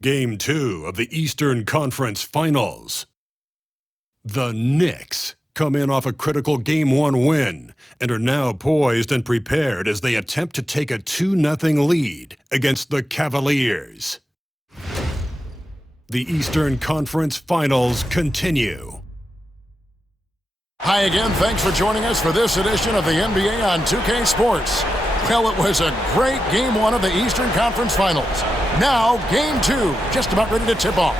Game 2 of the Eastern Conference Finals. The Knicks come in off a critical Game 1 win and are now poised and prepared as they attempt to take a 2-0 lead against the Cavaliers. The Eastern Conference Finals continue. Hi again, thanks for joining us for this edition of the NBA on 2K Sports. Well, it was a great Game 1 of the Eastern Conference Finals. Now, Game 2, just about ready to tip off.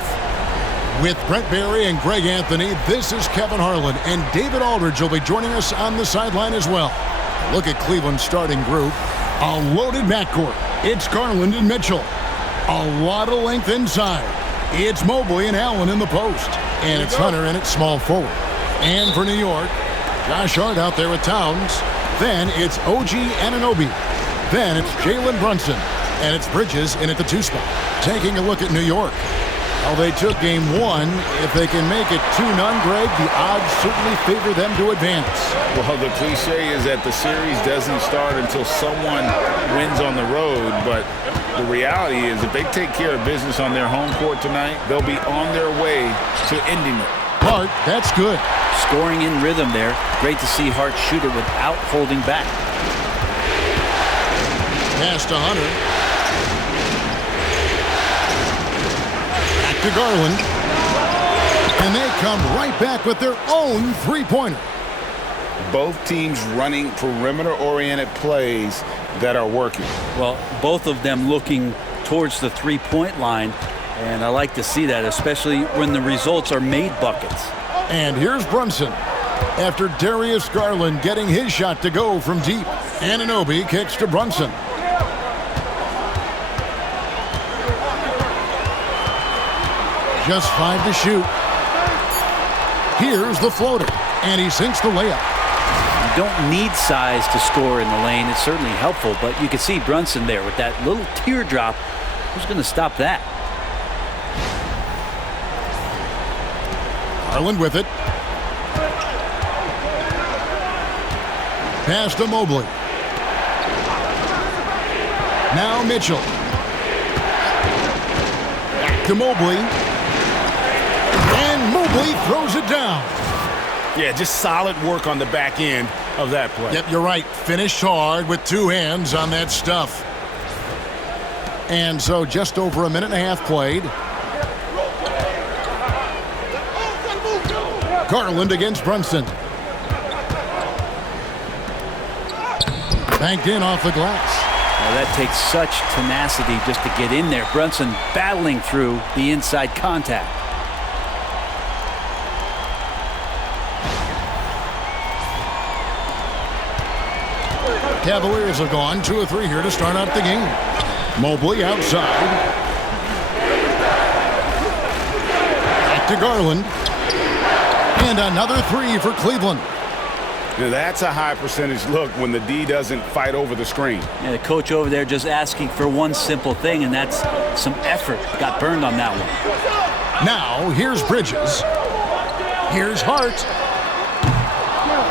With Brent Barry and Greg Anthony, this is Kevin Harlan, and David Aldridge will be joining us on the sideline as well. A look at Cleveland's starting group. A loaded backcourt. It's Garland and Mitchell. A lot of length inside. It's Mobley and Allen in the post. And it's Hunter in at small forward. And for New York, Josh Hart out there with Towns. Then it's OG Anunoby. Then it's Jalen Brunson. And it's Bridges in at the 2 spot. Taking a look at New York. Well, they took Game 1. If they can make it 2-0, Greg, the odds certainly favor them to advance. Well, the cliche is that the series doesn't start until someone wins on the road. But the reality is if they take care of business on their home court tonight, they'll be on their way to ending it. Hart, that's good. Scoring in rhythm there. Great to see Hart shoot it without holding back. Pass to Hunter. Back to Garland. And they come right back with their own three-pointer. Both teams running perimeter-oriented plays that are working. Well, both of them looking towards the three-point line. And I like to see that, especially when the results are made buckets. And here's Brunson. After Darius Garland getting his shot to go from deep. Anunoby kicks to Brunson. Just 5 to shoot. Here's the floater. And he sinks the layup. You don't need size to score in the lane. It's certainly helpful, but you can see Brunson there with that little teardrop. Who's going to stop that? Garland with it. Pass to Mobley. Now Mitchell. Back to Mobley. And Mobley throws it down. Yeah, just solid work on the back end of that play. Yep, you're right. Finished hard with 2 hands on that stuff. And so just over a minute and a half played. Garland against Brunson. Banked in off the glass. Well, that takes such tenacity just to get in there. Brunson battling through the inside contact. Cavaliers have gone 2 of 3 here to start out the game. Mobley outside. Back to Garland. And another 3 for Cleveland. Now, that's a high percentage look when the D doesn't fight over the screen. Yeah, the coach over there just asking for one simple thing, and that's some effort. Got burned on that one. Now, here's Bridges. Here's Hart.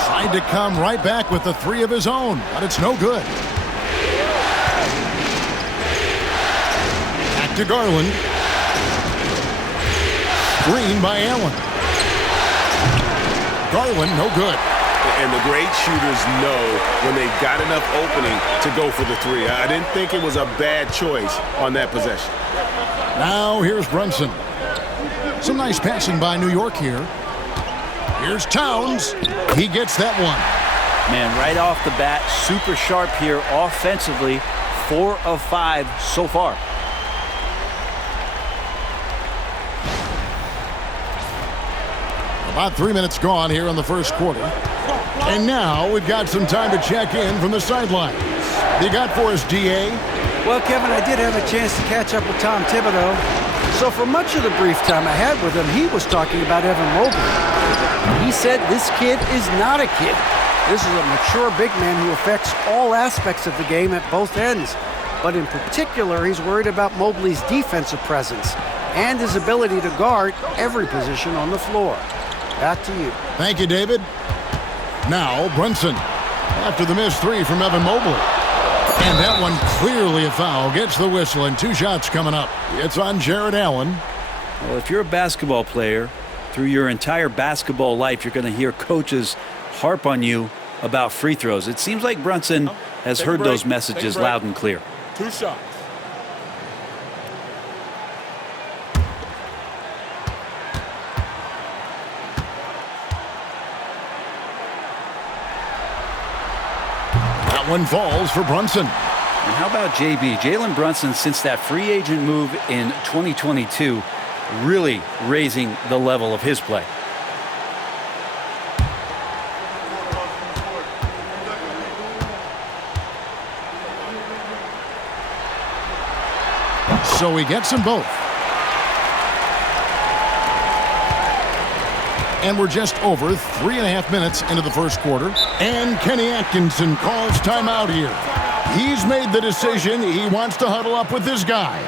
Tried to come right back with the 3 of his own, but it's no good. Back to Garland. Screen by Allen. Garland, no good. And the great shooters know when they've got enough opening to go for the 3. I didn't think it was a bad choice on that possession. Now here's Brunson. Some nice passing by New York here. Here's Towns. He gets that one. Man, right off the bat, super sharp here offensively. 4 of 5 so far. About 3 minutes gone here in the first quarter. And now we've got some time to check in from the sidelines. You got for us, D.A.? Well, Kevin, I did have a chance to catch up with Tom Thibodeau. So for much of the brief time I had with him, he was talking about Evan Mobley. He said this kid is not a kid. This is a mature big man who affects all aspects of the game at both ends. But in particular, he's worried about Mobley's defensive presence and his ability to guard every position on the floor. Back to you. Thank you, David. Now, Brunson. After the missed 3 from Evan Mobley. And that one clearly a foul. Gets the whistle, and 2 shots coming up. It's on Jared Allen. Well, if you're a basketball player, through your entire basketball life, you're going to hear coaches harp on you about free throws. It seems like Brunson has heard those messages loud and clear. 2 shots. That one falls for Brunson. And how about JB? Jalen Brunson, since that free agent move in 2022, really raising the level of his play. So he gets them both. And we're just over 3.5 minutes into the first quarter. And Kenny Atkinson calls timeout here. He's made the decision. He wants to huddle up with his guys.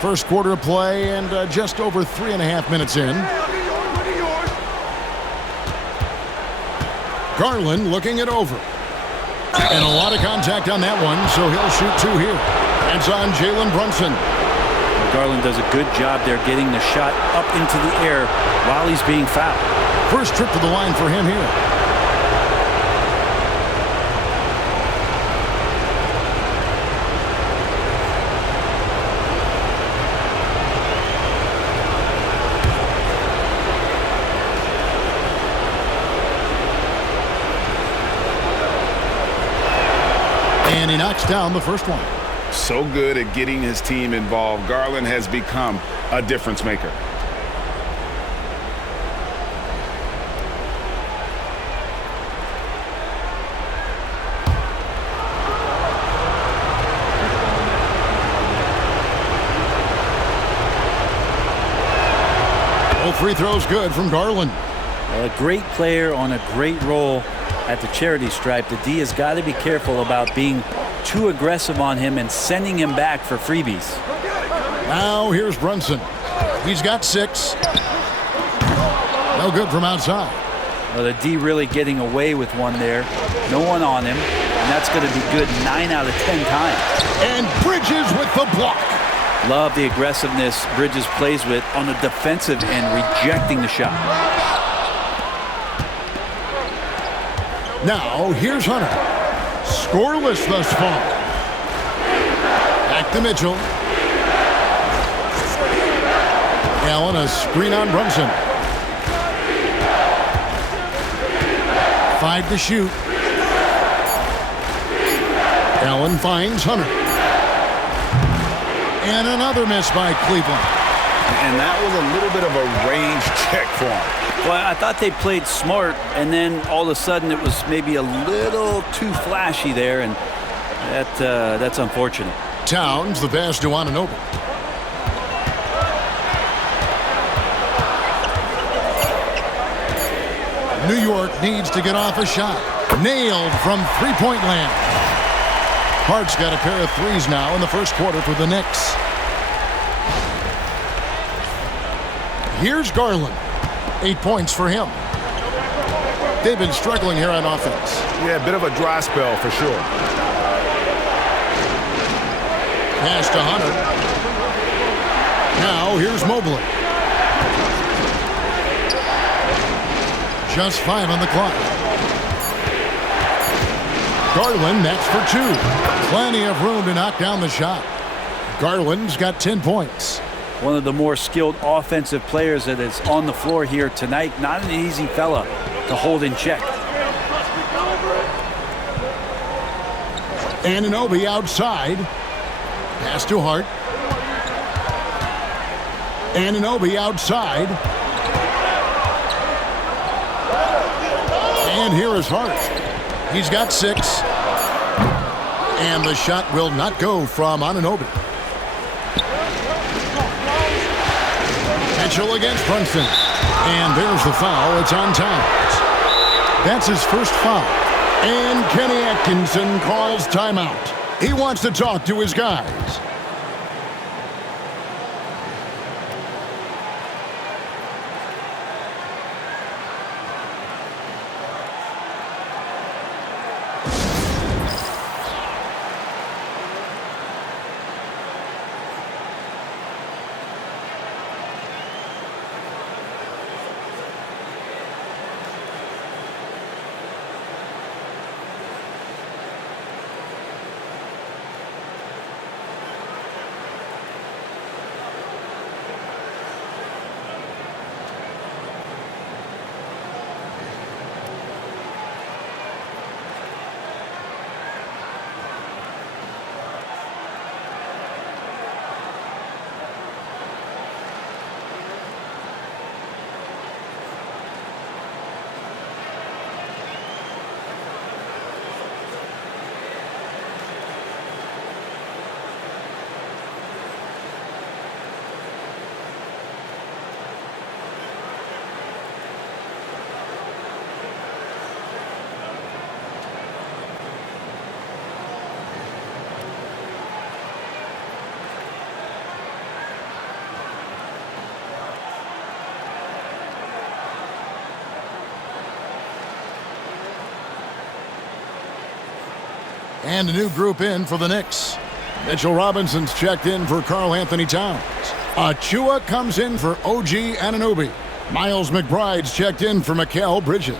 First quarter of play and just over 3.5 minutes in. Garland looking it over. And a lot of contact on that one, so he'll shoot 2 here. That's on Jalen Brunson. Garland does a good job there getting the shot up into the air while he's being fouled. First trip to the line for him here. And he knocks down the first one. So good at getting his team involved. Garland has become a difference maker. Both free throws good from Garland. A great player on a great role at the charity stripe. The D has got to be careful about being too aggressive on him and sending him back for freebies. Now here's Brunson. He's got 6. No good from outside. Well, the D really getting away with one there. No one on him. And that's going to be good 9 out of 10 times. And Bridges with the block. Love the aggressiveness Bridges plays with on the defensive end, rejecting the shot. Now, here's Hunter. Scoreless thus far. Back to Mitchell. Allen, a screen on Brunson. 5 to shoot. Allen finds Hunter. And another miss by Cleveland. And that was a little bit of a range check for him. Well, I thought they played smart, and then all of a sudden it was maybe a little too flashy there, and that's unfortunate. Towns, the pass to Anunoby. New York needs to get off a shot. Nailed from three-point land. Hart's got a pair of threes now in the first quarter for the Knicks. Here's Garland. 8 points for him. They've been struggling here on offense. Yeah, a bit of a dry spell for sure. Pass to Hunter. Now here's Mobley. Just 5 on the clock. Garland nets for 2. Plenty of room to knock down the shot. Garland's got 10 points. One of the more skilled offensive players that is on the floor here tonight. Not an easy fella to hold in check. Anunoby outside. Pass to Hart. Anunoby outside. And here is Hart. He's got 6. And the shot will not go from Anunoby. Mitchell against Brunson. And there's the foul. It's on Towns. That's his first foul. And Kenny Atkinson calls timeout. He wants to talk to his guys. And a new group in for the Knicks. Mitchell Robinson's checked in for Karl Anthony Towns. Achua comes in for OG Anunoby. Miles McBride's checked in for Mikal Bridges.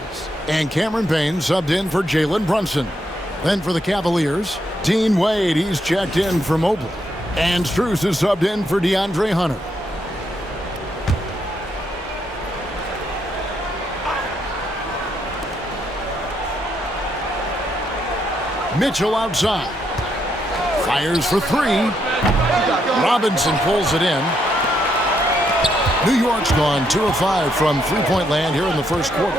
And Cameron Payne subbed in for Jalen Brunson. Then for the Cavaliers, Dean Wade, he's checked in for Mobley. And Strus is subbed in for DeAndre Hunter. Mitchell outside. Fires for 3. Robinson pulls it in. New York's gone 2 of 5 from three-point land here in the first quarter.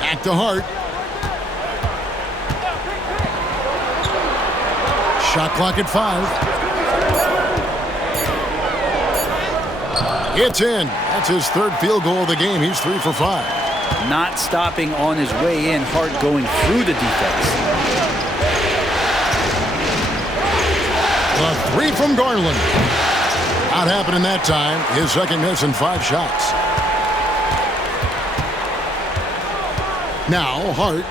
Back to Hart. Shot clock at 5. It's in. That's his 3rd field goal of the game. He's 3 for 5. Not stopping on his way in. Hart going through the defense. The 3 from Garland. Not happening that time. His 2nd miss in 5 shots. Now Hart.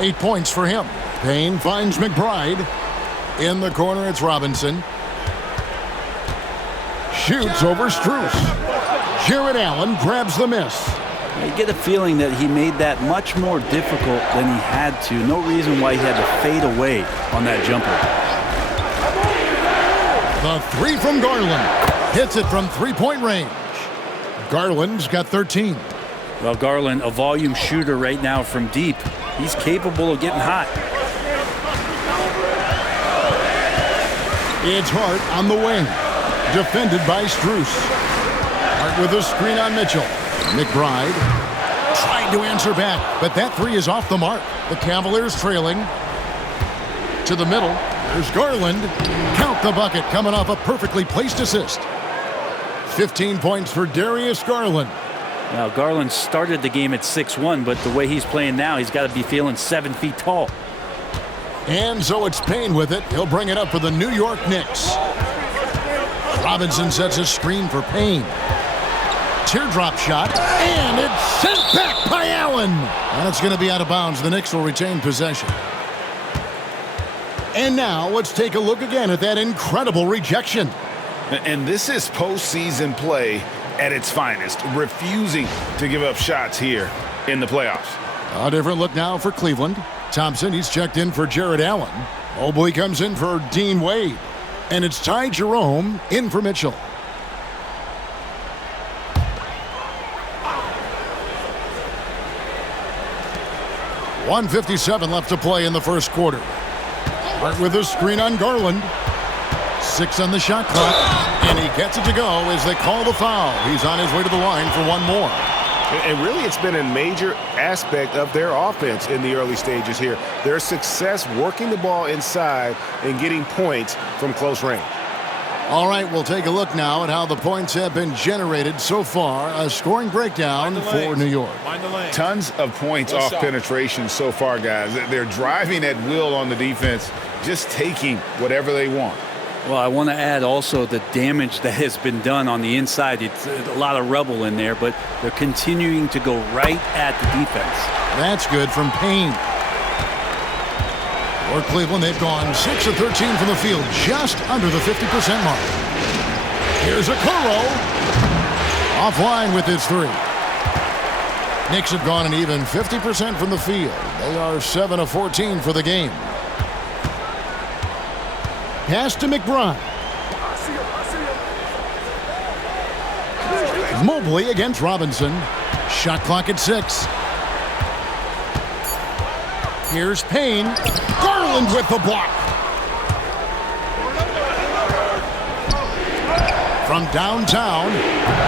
8 points for him. Payne finds McBride. In the corner, it's Robinson. Shoots over Strus. Jared Allen grabs the miss. You get a feeling that he made that much more difficult than he had to. No reason why he had to fade away on that jumper. The 3 from Garland. Hits it from three-point range. Garland's got 13. Well, Garland, a volume shooter right now from deep. He's capable of getting hot. It's Hart on the wing. Defended by Strus. Hart with a screen on Mitchell. McBride trying to answer back, but that three is off the mark. The Cavaliers trailing. To the middle. There's Garland. Count the bucket coming off a perfectly placed assist. 15 points for Darius Garland. Now, Garland started the game at 6'1", but the way he's playing now, he's got to be feeling 7 feet tall. And so it's Payne with it. He'll bring it up for the New York Knicks. Robinson sets a screen for Payne. Teardrop shot, and it's sent back by Allen. And it's going to be out of bounds. The Knicks will retain possession. And now let's take a look again at that incredible rejection. And this is postseason play at its finest, refusing to give up shots here in the playoffs. A different look now for Cleveland. Thompson, he's checked in for Jared Allen. Mobley comes in for Dean Wade. And it's Ty Jerome in for Mitchell. .157 left to play in the first quarter. Hart with a screen on Garland. 6 on the shot clock. And he gets it to go as they call the foul. He's on his way to the line for one more. And really, it's been a major aspect of their offense in the early stages here. Their success working the ball inside and getting points from close range. All right, we'll take a look now at how the points have been generated so far. A scoring breakdown for New York. Tons of points off penetration so far, guys. They're driving at will on the defense, just taking whatever they want. Well, I want to add also the damage that has been done on the inside. It's a lot of rubble in there, but they're continuing to go right at the defense. That's good from Payne. For Cleveland, they've gone 6 of 13 from the field, just under the 50% mark. Here's Okoro. Offline with his three. Knicks have gone an even 50% from the field. They are 7 of 14 for the game. Pass to McBride. Mobley against Robinson. Shot clock at 6. Here's Payne. Garland with the block. From downtown.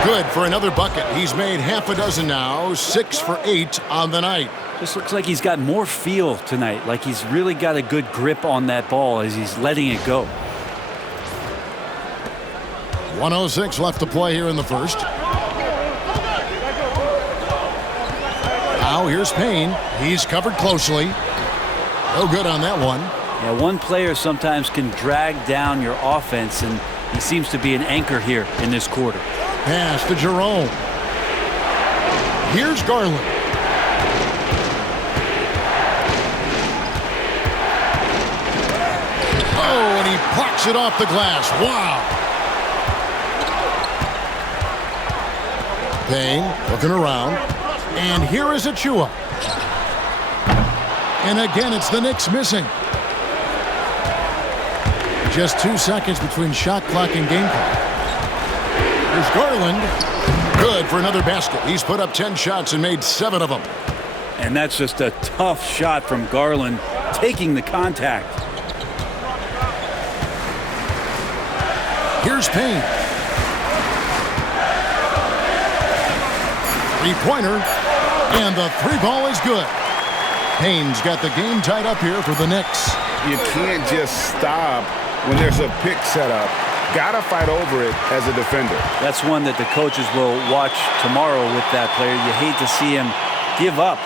Good for another bucket. He's made half a dozen now. 6 for 8 on the night. This looks like he's got more feel tonight, like he's really got a good grip on that ball as he's letting it go. 1:06 left to play here in the first. Now here's Payne. He's covered closely. No good on that one. Yeah, one player sometimes can drag down your offense, and he seems to be an anchor here in this quarter. Pass to Jerome. Here's Garland. Oh, and he plucks it off the glass. Wow. Payne looking around. And here is Achua. And again, it's the Knicks missing. Just 2 seconds between shot clock and game clock. There's Garland. Good for another basket. He's put up 10 shots and made 7 of them. And that's just a tough shot from Garland, taking the contact. Here's Payne. Three-pointer. And the three ball is good. Payne's got the game tied up here for the Knicks. You can't just stop when there's a pick set up. Gotta fight over it as a defender. That's one that the coaches will watch tomorrow with that player. You hate to see him give up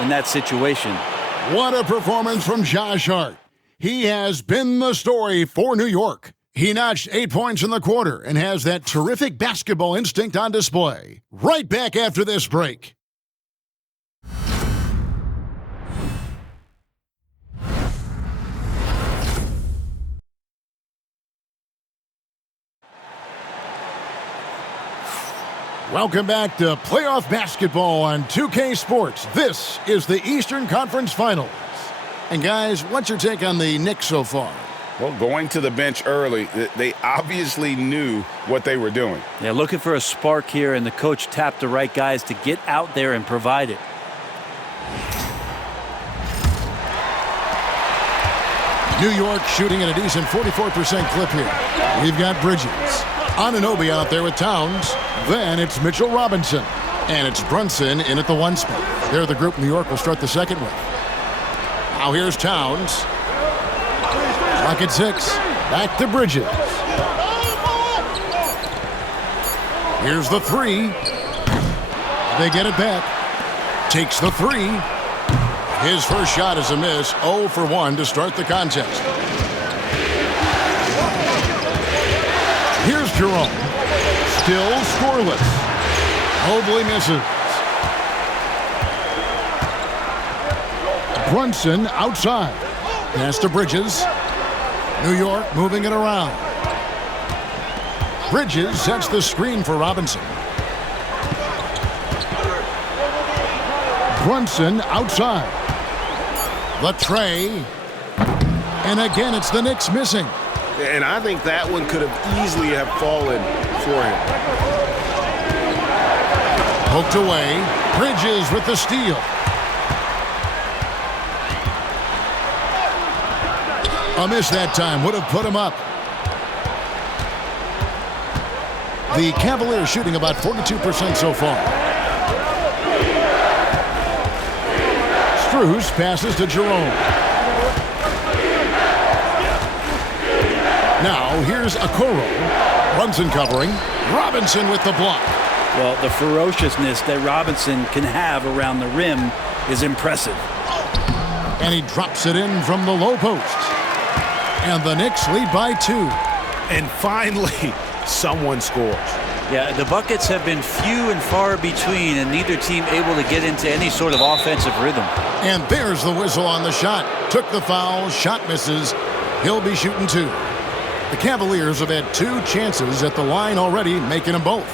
in that situation. What a performance from Josh Hart. He has been the story for New York. He notched 8 points in the quarter and has that terrific basketball instinct on display. Right back after this break. Welcome back to playoff basketball on 2K Sports. This is the Eastern Conference Finals. And guys, what's your take on the Knicks so far? Well, going to the bench early, they obviously knew what they were doing. Yeah, looking for a spark here, and the coach tapped the right guys to get out there and provide it. New York shooting at a decent 44% clip here. We've got Bridges. Anunoby out there with Towns. Then it's Mitchell Robinson. And it's Brunson in at the 1 spot. They're the group New York will start the second with. Now here's Towns. Clock at 6. Back to Bridges. Here's the 3. They get it back. Takes the 3. His first shot is a miss. 0 for 1 to start the contest. Here's Jerome. Still scoreless. Mobley misses. Brunson outside. Pass to Bridges. New York moving it around. Bridges sets the screen for Robinson. Brunson outside. The tray. And again, it's the Knicks missing. And I think that one could have easily have fallen for him. Poked away. Bridges with the steal. A miss that time would have put him up. The Cavaliers shooting about 42% so far. Strus passes to Jerome. Now here's Okoro. Brunson covering. Robinson with the block. Well, the ferociousness that Robinson can have around the rim is impressive. And he drops it in from the low post. And the Knicks lead by 2. And finally, someone scores. Yeah, the buckets have been few and far between, and neither team able to get into any sort of offensive rhythm. And there's the whistle on the shot. Took the foul, shot misses. He'll be shooting 2. The Cavaliers have had 2 chances at the line already, making them both.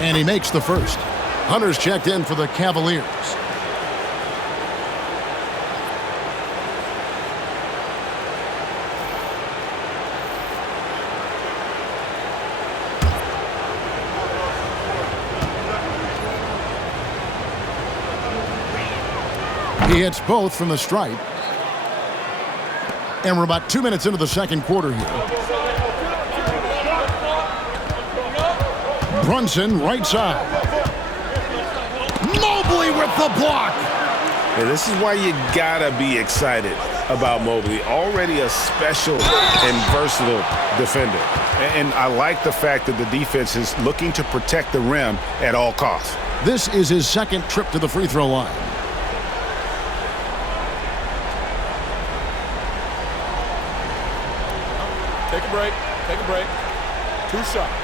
And he makes the first. Hunter's checked in for the Cavaliers. He hits both from the stripe. And we're about 2 minutes into the second quarter here. Brunson, right side. Mobley with the block. And this is why you gotta be excited about Mobley. Already a special and versatile defender. And I like the fact that the defense is looking to protect the rim at all costs. This is his second trip to the free throw line. Take a break. Take a break. 2 shots.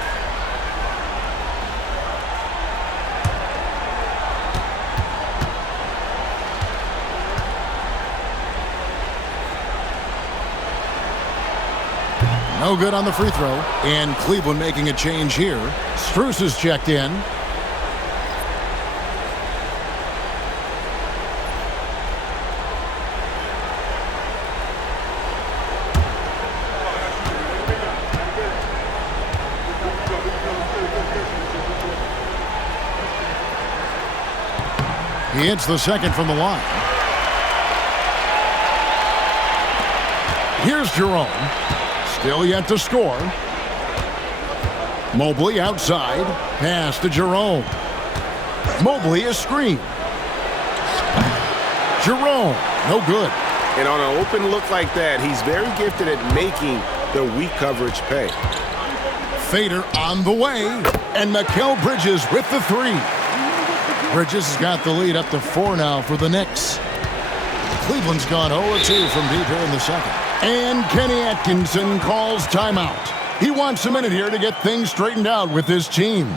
No good on the free throw. And Cleveland making a change here. Strus is checked in. He hits the second from the line. Here's Jerome. Still yet to score. Mobley outside. Pass to Jerome. Mobley is screened. Jerome, no good. And on an open look like that, he's very gifted at making the weak coverage pay. Fader on the way. And Mikal Bridges with the 3. Bridges has got the lead up to 4 now for the Knicks. Cleveland's gone 0-2 from deep here in the second. And Kenny Atkinson calls timeout. He wants a minute here to get things straightened out with his team.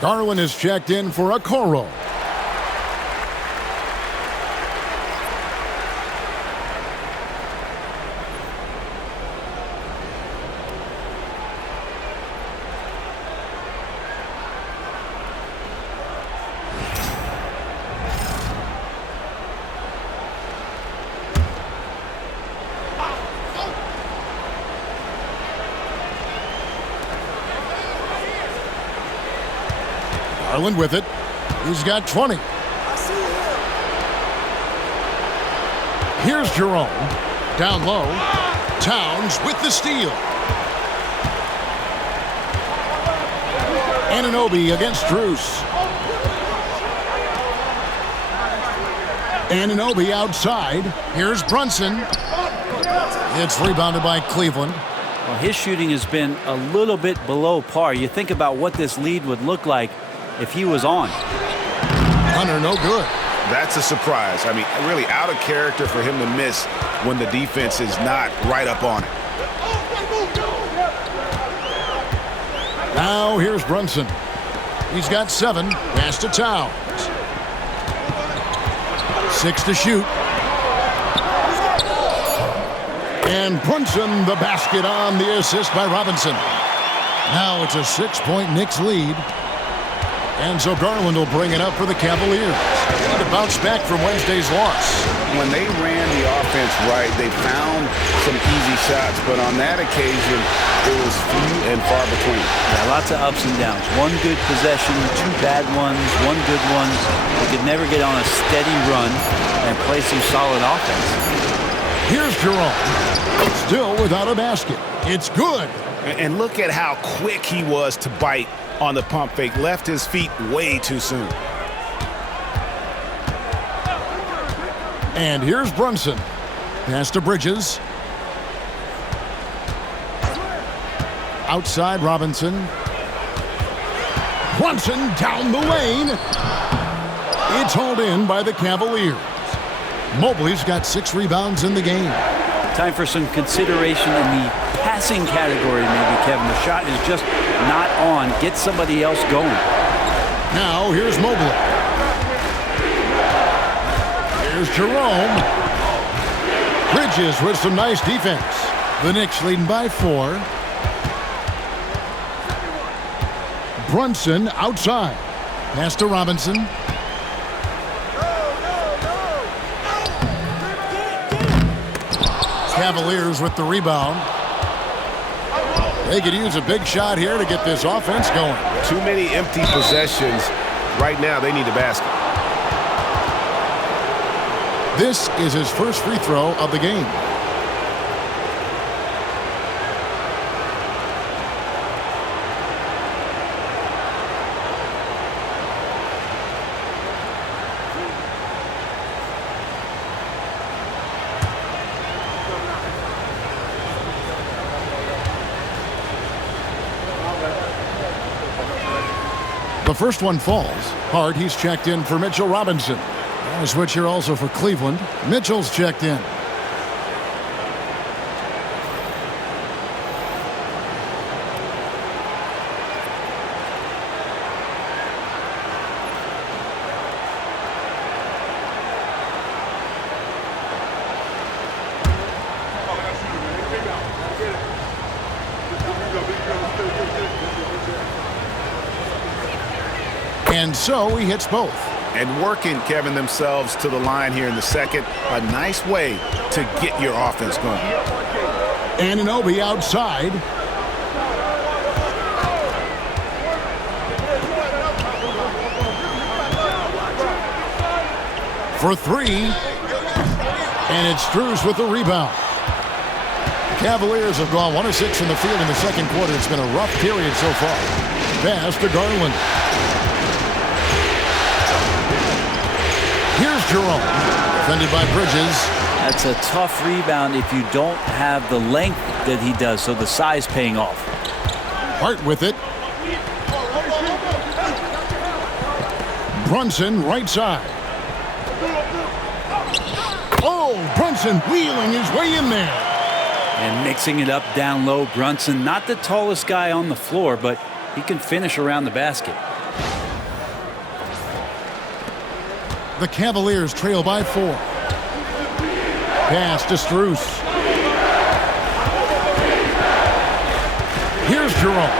Garland is checked in for Okoro. Garland with it. He's got 20. Here's Jerome. Down low. Towns with the steal. Anunoby against Strus. Anunoby outside. Here's Brunson. It's rebounded by Cleveland. Well, his shooting has been a little bit below par. You think about what this lead would look like if he was on. Hunter, no good. That's a surprise. I mean, really out of character for him to miss when the defense is not right up on it. Now here's Brunson. He's got 7. Pass to Towns. 6 to shoot. And Brunson the basket on the assist by Robinson. Now it's a 6-point Knicks lead. And so Garland will bring it up for the Cavaliers. To bounce back from Wednesday's loss. When they ran the offense right, they found some easy shots, but on that occasion, it was few and far between. Yeah, lots of ups and downs. One good possession, 2 bad ones, 1 good one. They could never get on a steady run and play some solid offense. Here's Jerome. Still without a basket. It's good. And look at how quick he was to bite on the pump fake. Left his feet way too soon. And here's Brunson. Pass to Bridges. Outside Robinson. Brunson down the lane. It's hauled in by the Cavaliers. Mobley's got 6 rebounds in the game. Time for some consideration in the passing category, maybe, Kevin. The shot is just not on. Get somebody else going. Now here's Mobley. Here's Jerome. Bridges with some nice defense. The Knicks leading by 4. Brunson outside. Pass to Robinson. Cavaliers with the rebound. They could use a big shot here to get this offense going. Too many empty possessions. Right now, they need a basket. This is his first free throw of the game. The first one falls. Hard, he's checked in for Mitchell Robinson. A switch here also for Cleveland. Mitchell's checked in. And so he hits both. And working, Kevin, themselves to the line here in the second. A nice way to get your offense going. Anunoby outside. For 3. And it's Strus with the rebound. The Cavaliers have gone 1 of 6 in the field in the second quarter. It's been a rough period so far. Pass to Garland. Here's Jerome, defended by Bridges. That's a tough rebound if you don't have the length that he does, so the size paying off. Hart with it. Brunson, right side. Oh, Brunson wheeling his way in there. And mixing it up down low. Brunson, not the tallest guy on the floor, but he can finish around the basket. The Cavaliers trail by 4. Pass to Strus. Here's Jerome.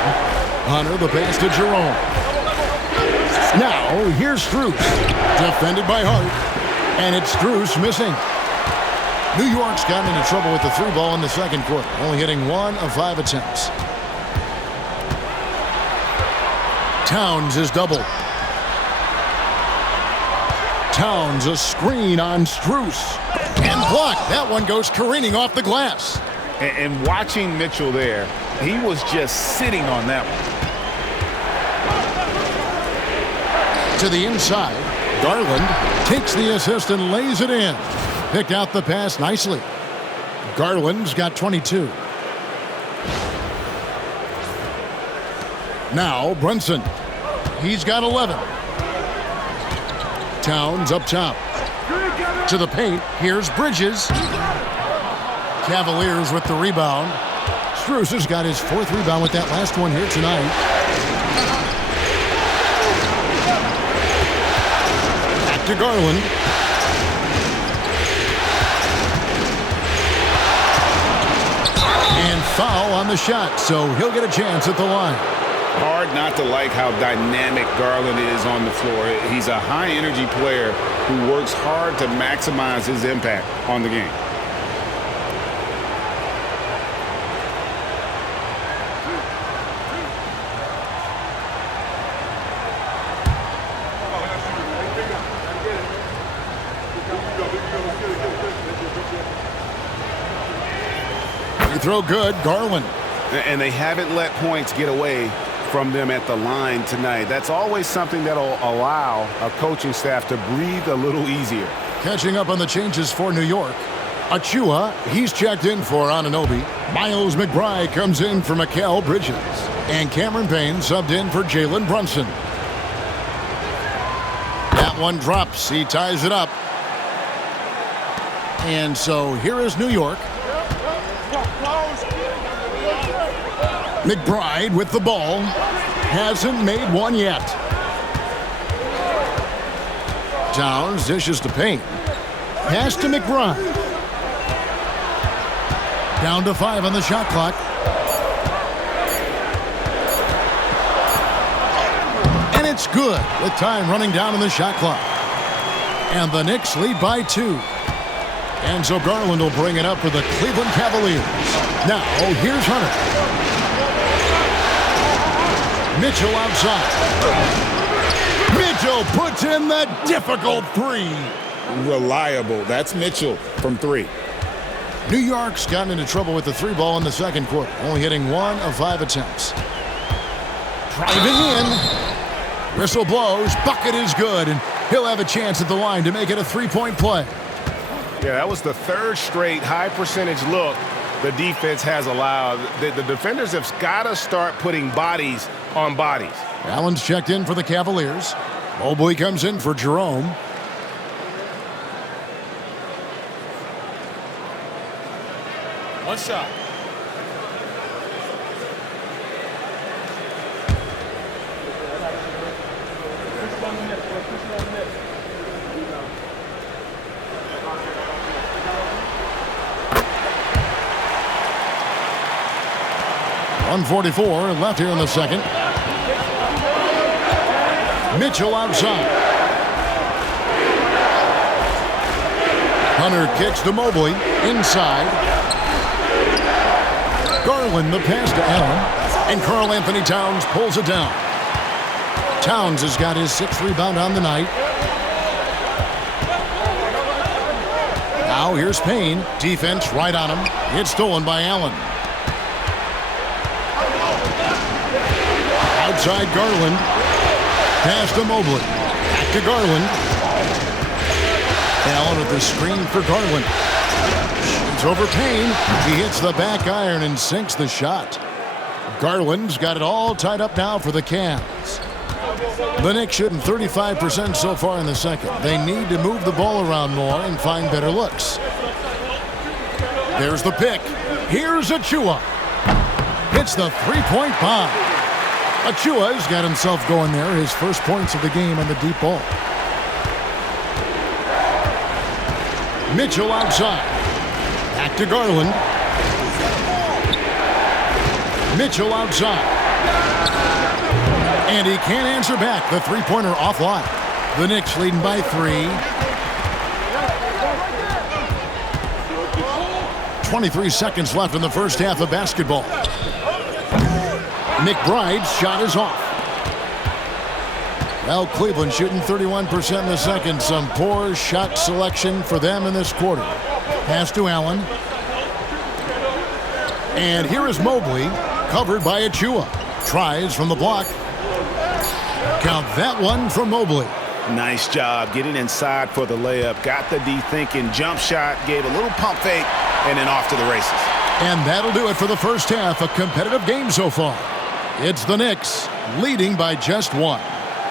Hunter, the pass to Jerome. Now, here's Strus. Defended by Hart. And it's Strus missing. New York's gotten into trouble with the 3 ball in the second quarter, only hitting 1 of 5 attempts. Towns is doubled. Towns, a screen on Strus. And blocked. That one goes careening off the glass. And watching Mitchell there, he was just sitting on that one. To the inside, Garland takes the assist and lays it in. Picked out the pass nicely. Garland's got 22. Now Brunson. He's got 11. Towns up top. To the paint. Here's Bridges. Cavaliers with the rebound. Strus has got his 4th rebound with that last one here tonight. Back to Garland. And foul on the shot, so he'll get a chance at the line. Hard not to like how dynamic Garland is on the floor. He's a high-energy player who works hard to maximize his impact on the game. Free throw good, Garland. And they haven't let points get away from them at the line tonight. That's always something that'll allow a coaching staff to breathe a little easier. Catching up on the changes for New York. Achua, he's checked in for Anunoby. Miles McBride comes in for Mikal Bridges. And Cameron Payne subbed in for Jalen Brunson. That one drops. He ties it up. And so here is New York. McBride with the ball. Hasn't made one yet. Towns dishes to Payne. Pass to McBride. Down to 5 on the shot clock. And it's good with time running down on the shot clock. And the Knicks lead by 2. And so Garland will bring it up for the Cleveland Cavaliers. Now, here's Hunter. Mitchell outside. Mitchell puts in the difficult 3. Reliable. That's Mitchell from 3. New York's gotten into trouble with the 3 ball in the second quarter, only hitting 1 of 5 attempts. Driving in. Whistle blows. Bucket is good, and he'll have a chance at the line to make it a 3-point play. Yeah, that was the 3rd straight high-percentage look the defense has allowed. The defenders have got to start putting bodies on bodies. Allen's checked in for the Cavaliers. Mobley comes in for Jerome. One shot. .144 left here in the second. Mitchell outside. Hunter kicks to Mobley. Inside. Garland the pass to Allen. And Karl Anthony Towns pulls it down. Towns has got his 6th rebound on the night. Now here's Payne. Defense right on him. It's stolen by Allen. Outside Garland. Pass to Mobley. Back to Garland. Allen with the screen for Garland. Shoots over Payne. He hits the back iron and sinks the shot. Garland's got it all tied up now for the Cavs. The Knicks shooting 35% so far in the second. They need to move the ball around more and find better looks. There's the pick. Here's Achua. Hits the 3-point bomb. Achua's got himself going there. His first points of the game on the deep ball. Mitchell outside. Back to Garland. Mitchell outside. And he can't answer back. The three-pointer offline. The Knicks leading by 3. 23 seconds left in the first half of basketball. McBride's shot is off. Well, Cleveland shooting 31% in the second. Some poor shot selection for them in this quarter. Pass to Allen. And here is Mobley, covered by Achua. Tries from the block. Count that one from Mobley. Nice job getting inside for the layup. Got the D thinking, jump shot, gave a little pump fake, and then off to the races. And that'll do it for the first half. A competitive game so far. It's the Knicks leading by just 1.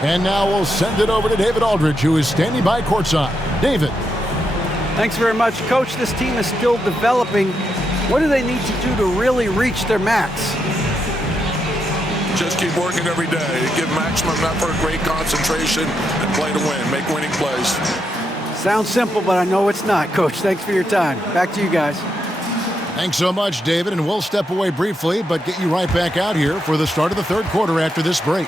And now we'll send it over to David Aldridge, who is standing by courtside. David. Thanks very much. Coach, this team is still developing. What do they need to do to really reach their max? Just keep working every day. Give maximum effort, great concentration, and play to win. Make winning plays. Sounds simple, but I know it's not. Coach, thanks for your time. Back to you guys. Thanks so much, David. And we'll step away briefly, but get you right back out here for the start of the third quarter after this break.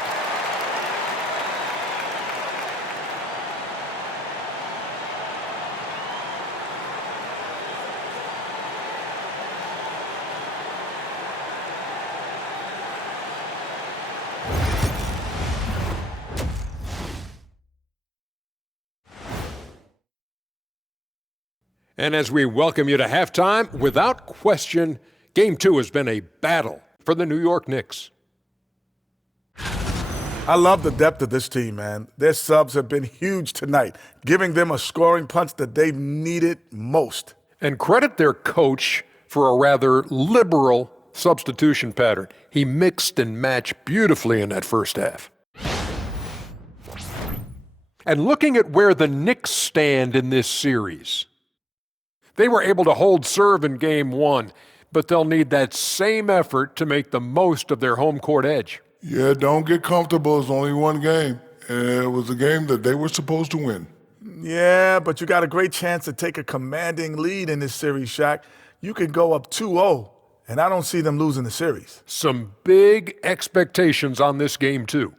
And as we welcome you to halftime, without question, Game 2 has been a battle for the New York Knicks. I love the depth of this team, man. Their subs have been huge tonight, giving them a scoring punch that they've needed most. And credit their coach for a rather liberal substitution pattern. He mixed and matched beautifully in that first half. And looking at where the Knicks stand in this series, they were able to hold serve in Game 1, but they'll need that same effort to make the most of their home court edge. Yeah, don't get comfortable. It's only one game. It was a game that they were supposed to win. Yeah, but you got a great chance to take a commanding lead in this series, Shaq. You could go up 2-0, and I don't see them losing the series. Some big expectations on this game, too.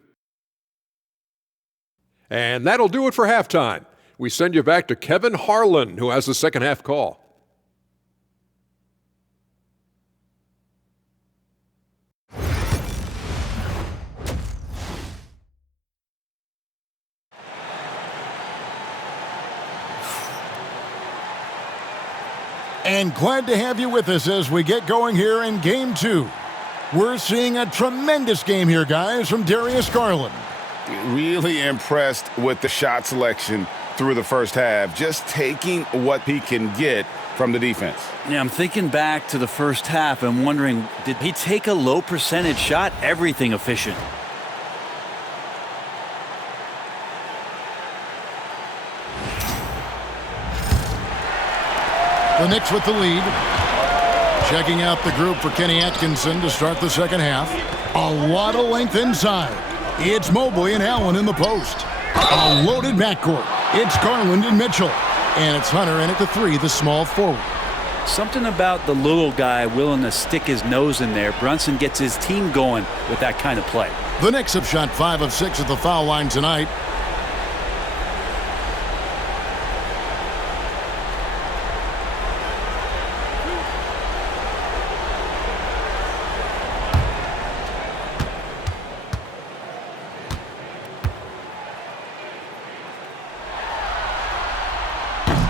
And that'll do it for halftime. We send you back to Kevin Harlan, who has the second half call. And glad to have you with us as we get going here in Game 2. We're seeing a tremendous game here, guys, from Darius Garland. Really impressed with the shot selection through the first half, just taking what he can get from the defense. Yeah, I'm thinking back to the first half and wondering, did he take a low percentage shot? Everything efficient. The Knicks with the lead. Checking out the group for Kenny Atkinson to start the second half. A lot of length inside. It's Mobley and Allen in the post. A loaded backcourt. It's Garland and Mitchell. And it's Hunter in at the 3, the small forward. Something about the little guy willing to stick his nose in there. Brunson gets his team going with that kind of play. The Knicks have shot 5 of 6 at the foul line tonight.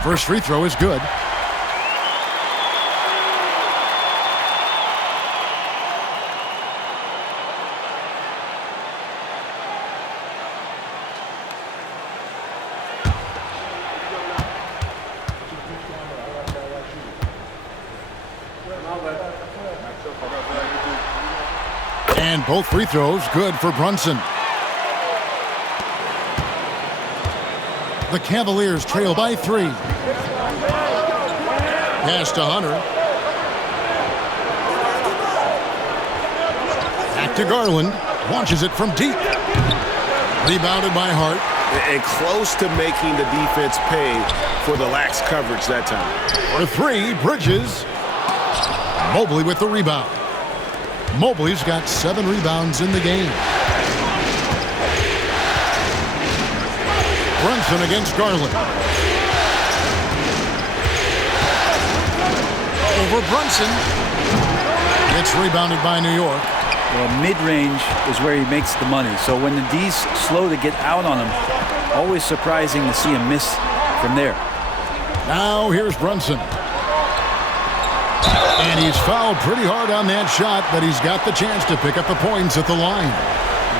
First free throw is good. And both free throws good for Brunson. The Cavaliers trail by 3. Pass to Hunter. Back to Garland. Launches it from deep. Rebounded by Hart. and close to making the defense pay for the lax coverage that time. For three, Bridges. Mobley with the rebound. Mobley's got 7 rebounds in the game. Brunson against Garland. Over Brunson. It's rebounded by New York. Well, mid-range is where he makes the money. So when the D's slow to get out on him, always surprising to see him miss from there. Now here's Brunson. And he's fouled pretty hard on that shot, but he's got the chance to pick up the points at the line.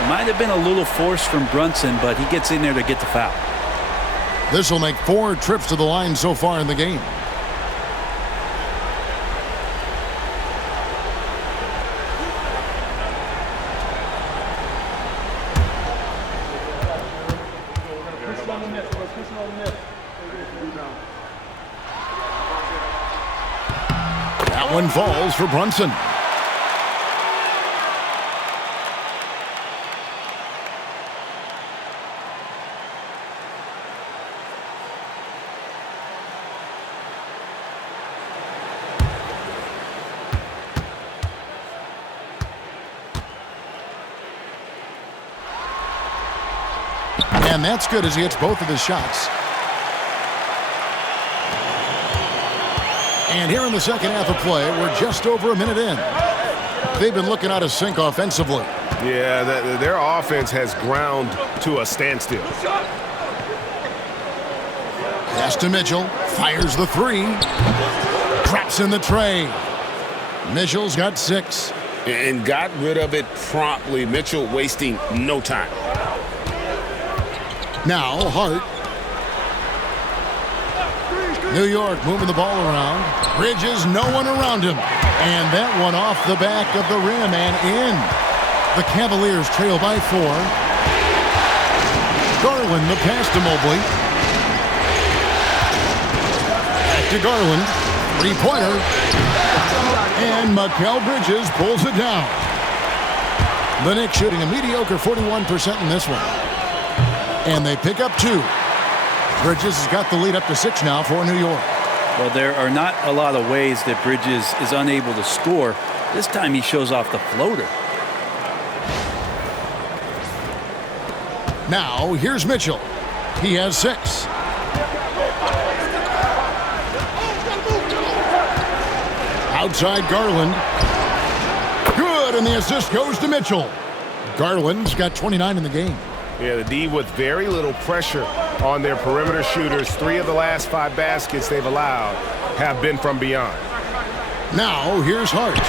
Might have been a little force from Brunson, but he gets in there to get the foul. This will make 4 trips to the line so far in the game. That one falls for Brunson. And that's good as he hits both of his shots. And here in the second half of play, we're just over a minute in. They've been looking out of sync offensively. Yeah, their offense has ground to a standstill. Pass to Mitchell. Fires the 3. Drops in the tray. Mitchell's got 6. And got rid of it promptly. Mitchell wasting no time. Now Hart. New York moving the ball around. Bridges, no one around him. And that one off the back of the rim and in. The Cavaliers trail by 4. Garland, the pass to Mobley. Back to Garland. 3-pointer. And Mikal Bridges pulls it down. The Knicks shooting a mediocre 41% in this one. And they pick up 2. Bridges has got the lead up to 6 now for New York. Well, there are not a lot of ways that Bridges is unable to score. This time he shows off the floater. Now, here's Mitchell. He has 6. Outside Garland. Good, and the assist goes to Mitchell. Garland's got 29 in the game. Yeah, the D with very little pressure on their perimeter shooters. 3 of the last 5 baskets they've allowed have been from beyond. Now, here's Hart.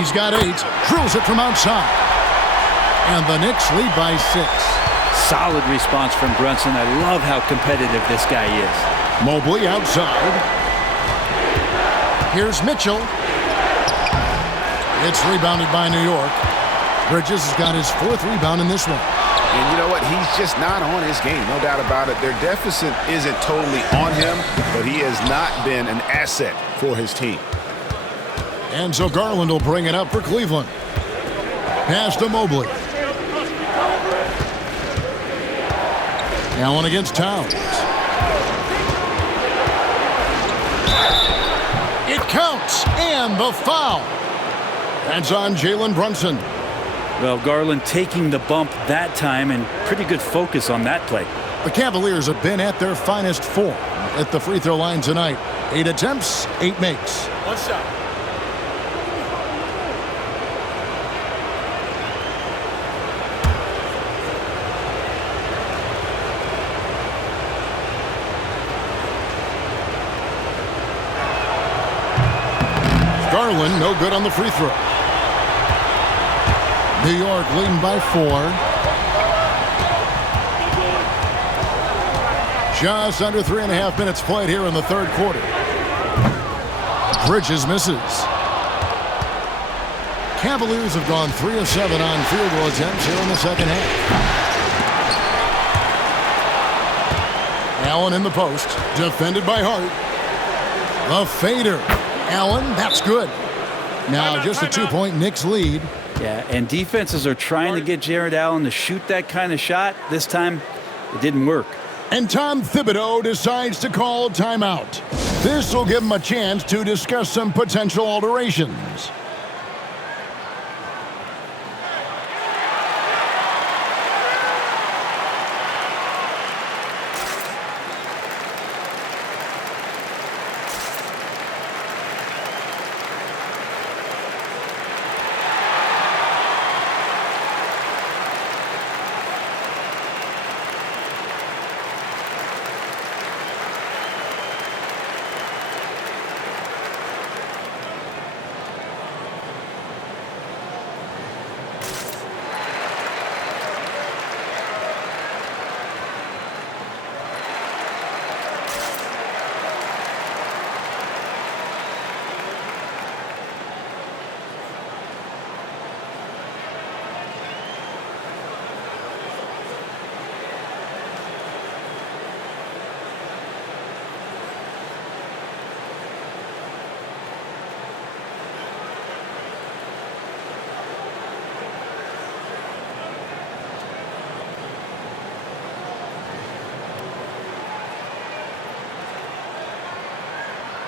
He's got 8. Drills it from outside. And the Knicks lead by 6. Solid response from Brunson. I love how competitive this guy is. Mobley outside. Here's Mitchell. It's rebounded by New York. Bridges has got his 4th rebound in this one. And you know what? He's just not on his game, no doubt about it. Their deficit isn't totally on him, but he has not been an asset for his team. And so Garland will bring it up for Cleveland. Pass to Mobley. Allen against Towns. It counts, and the foul. That's on Jalen Brunson. Well, Garland taking the bump that time and pretty good focus on that play. The Cavaliers have been at their finest form at the free throw line tonight. 8 attempts, 8 makes. One shot. Garland, no good on the free throw. New York leading by 4. Just under 3.5 minutes played here in the third quarter. Bridges misses. Cavaliers have gone 3 of 7 on field goal attempts here in the second half. Allen in the post, defended by Hart. The fader. Allen, that's good. Now just a 2-point Knicks lead. Yeah, and defenses are trying to get Jared Allen to shoot that kind of shot. This time, it didn't work. And Tom Thibodeau decides to call timeout. This will give him a chance to discuss some potential alterations.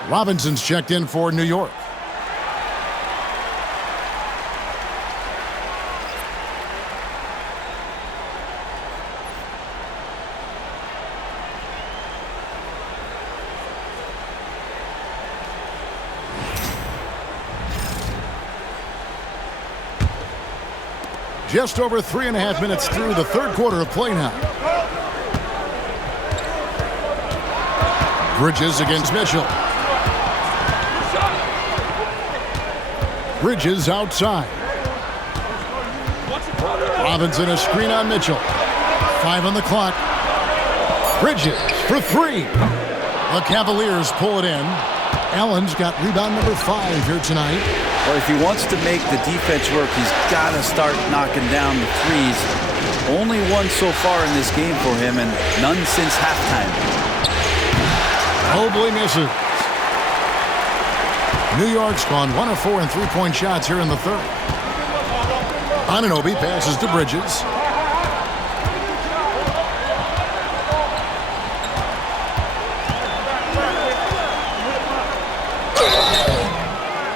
Robinson's checked in for New York. Just over 3.5 minutes through the third quarter of play now. Bridges against Mitchell. Bridges outside. Robinson a screen on Mitchell. 5 on the clock. Bridges for 3. The Cavaliers pull it in. Allen's got rebound number 5 here tonight. Well, if he wants to make the defense work, he's got to start knocking down the threes. Only one so far in this game for him, and none since halftime. Mobley misses. New York's gone 1 of 4 in three-point shots here in the third. Anunoby passes to Bridges.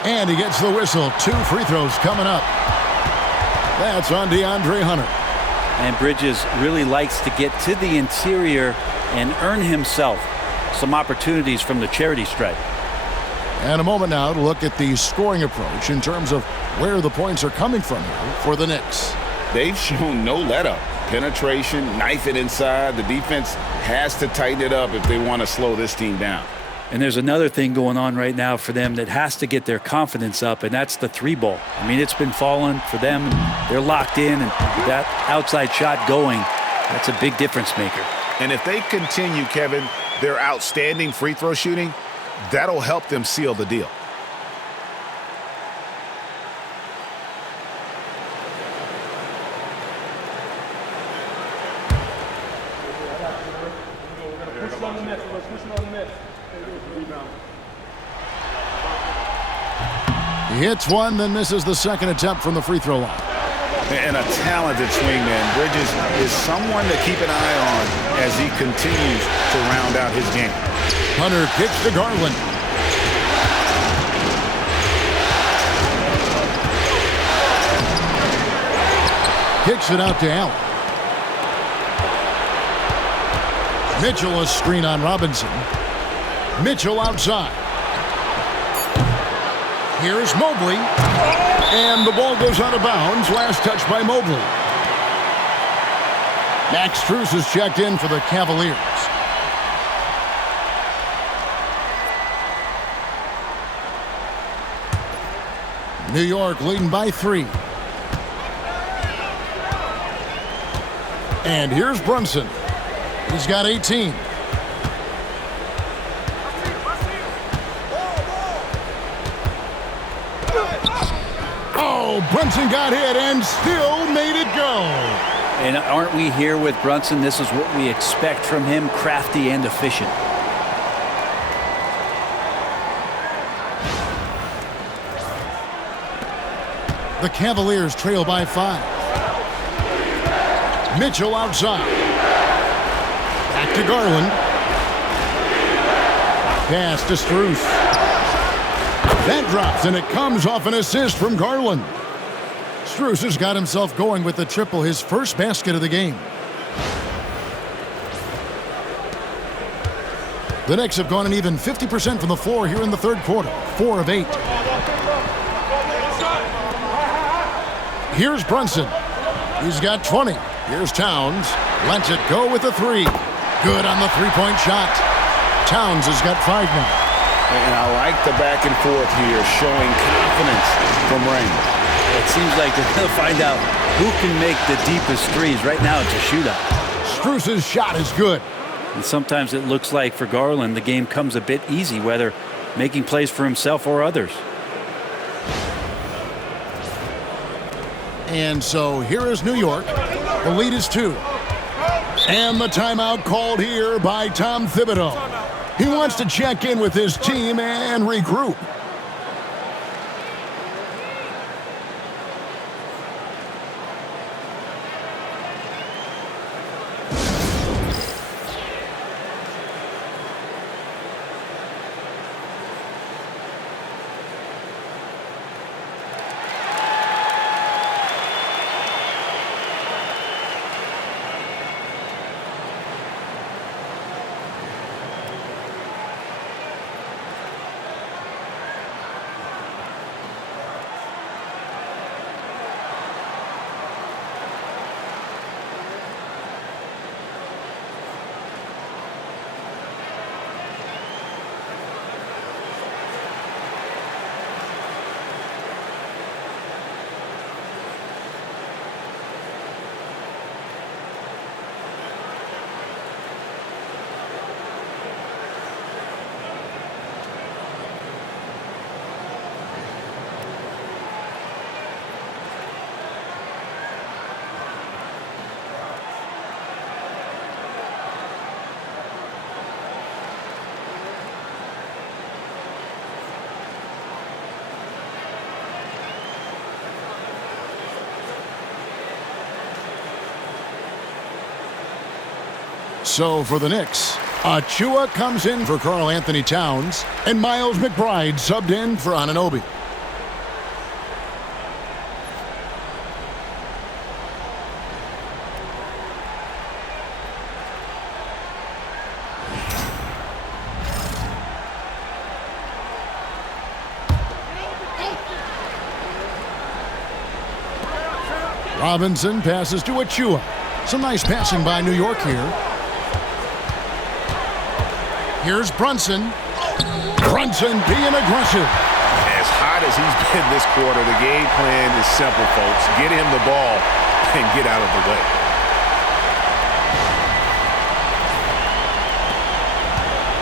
And he gets the whistle. 2 free throws coming up. That's on DeAndre Hunter. And Bridges really likes to get to the interior and earn himself some opportunities from the charity stripe. And a moment now to look at the scoring approach in terms of where the points are coming from here for the Knicks. They've shown no let-up. Penetration, knife it inside. The defense has to tighten it up if they want to slow this team down. And there's another thing going on right now for them that has to get their confidence up, and that's the 3-ball. I mean, it's been falling for them, and they're locked in, and with that outside shot going, that's a big difference maker. And if they continue, Kevin, their outstanding free throw shooting, that'll help them seal the deal. He hits one, then misses the second attempt from the free throw line. And a talented swingman. Bridges is someone to keep an eye on as he continues to round out his game. Hunter kicks to Garland. Kicks it out to Allen. Mitchell a screen on Robinson. Mitchell outside. Here's Mobley. And the ball goes out of bounds. Last touch by Mobley. Max Strus is checked in for the Cavaliers. New York leading by 3. And here's Brunson. He's got 18. Oh, Brunson got hit and still made it go. And aren't we here with Brunson? This is what we expect from him, crafty and efficient. The Cavaliers trail by 5. Mitchell outside. to Garland. Pass to Strus. That drops, and it comes off an assist from Garland. Strus has got himself going with the triple, his first basket of the game. The Knicks have gone an even 50% from the floor here in the third quarter, 4 of 8. Here's Brunson. He's got 20. Here's Towns. Lets it go with a 3. Good on the three-point shot. Towns has got 5 now. And I like the back and forth here, showing confidence from range. It seems like they're going to find out who can make the deepest threes. Right now, it's a shootout. Strus's shot is good. And sometimes it looks like for Garland, the game comes a bit easy, whether making plays for himself or others. And so here is New York. The lead is 2. And the timeout called here by Tom Thibodeau. He wants to check in with his team and regroup. So for the Knicks, Achua comes in for Karl Anthony Towns, and Miles McBride subbed in for Anunoby. Robinson passes to Achua. Some nice passing by New York here. Here's Brunson. Brunson being aggressive. As hot as he's been this quarter, the game plan is simple, folks. Get him the ball and get out of the way.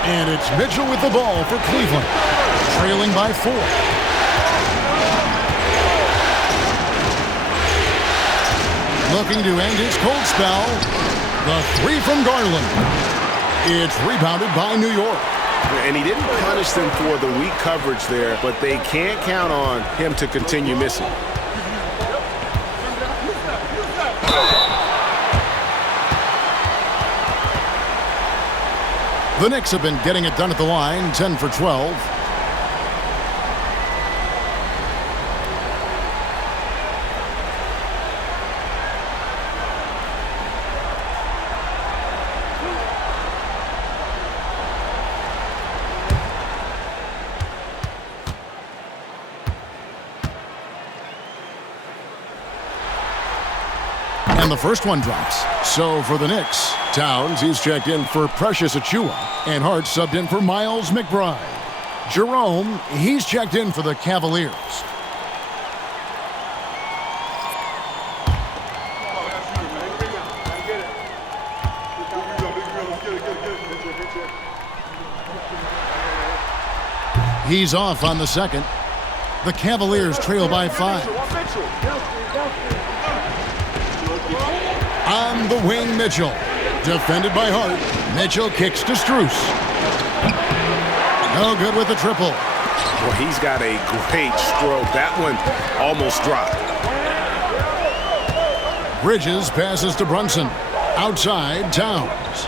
And it's Mitchell with the ball for Cleveland, trailing by 4. Looking to end his cold spell. The 3 from Garland. It's rebounded by New York. And he didn't punish them for the weak coverage there, but they can't count on him to continue missing. The Knicks have been getting it done at the line, 10 for 12. And the first one drops. So for the Knicks, Towns, he's checked in for Precious Achua, and Hart subbed in for Miles McBride. Jerome, he's checked in for the Cavaliers. He's off on the second. The Cavaliers trail by 5. On the wing, Mitchell. Defended by Hart. Mitchell kicks to Strus. No good with the triple. Well, he's got a great stroke. That one almost dropped. Bridges passes to Brunson. Outside, Towns.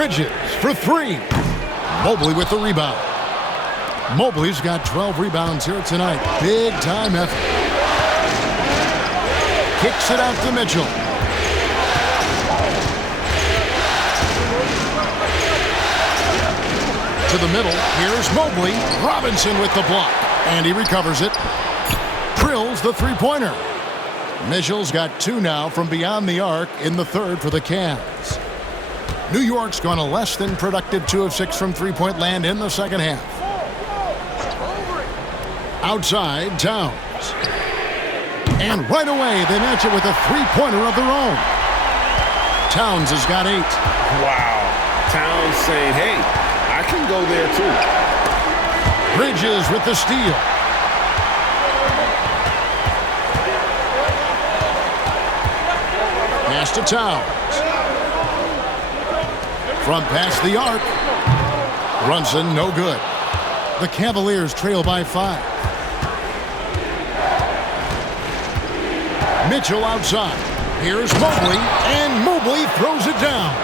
Bridges for three. Mobley with the rebound. Mobley's got 12 rebounds here tonight. Big time effort. Kicks it out to Mitchell. To the middle. Here's Mobley. Robinson with the block. And he recovers it. Drills the three-pointer. Mitchell's got 2 now from beyond the arc in the third for the Cavs. New York's gone a less than productive 2 of 6 from three-point land in the second half. Outside, Towns. And right away, they match it with a three-pointer of their own. Towns has got 8. Wow. Towns saying, hey, I can go there too. Bridges with the steal. Pass to Towns. From past the arc. Brunson, no good. The Cavaliers trail by 5. Mitchell outside. Here's Mobley, and Mobley throws it down.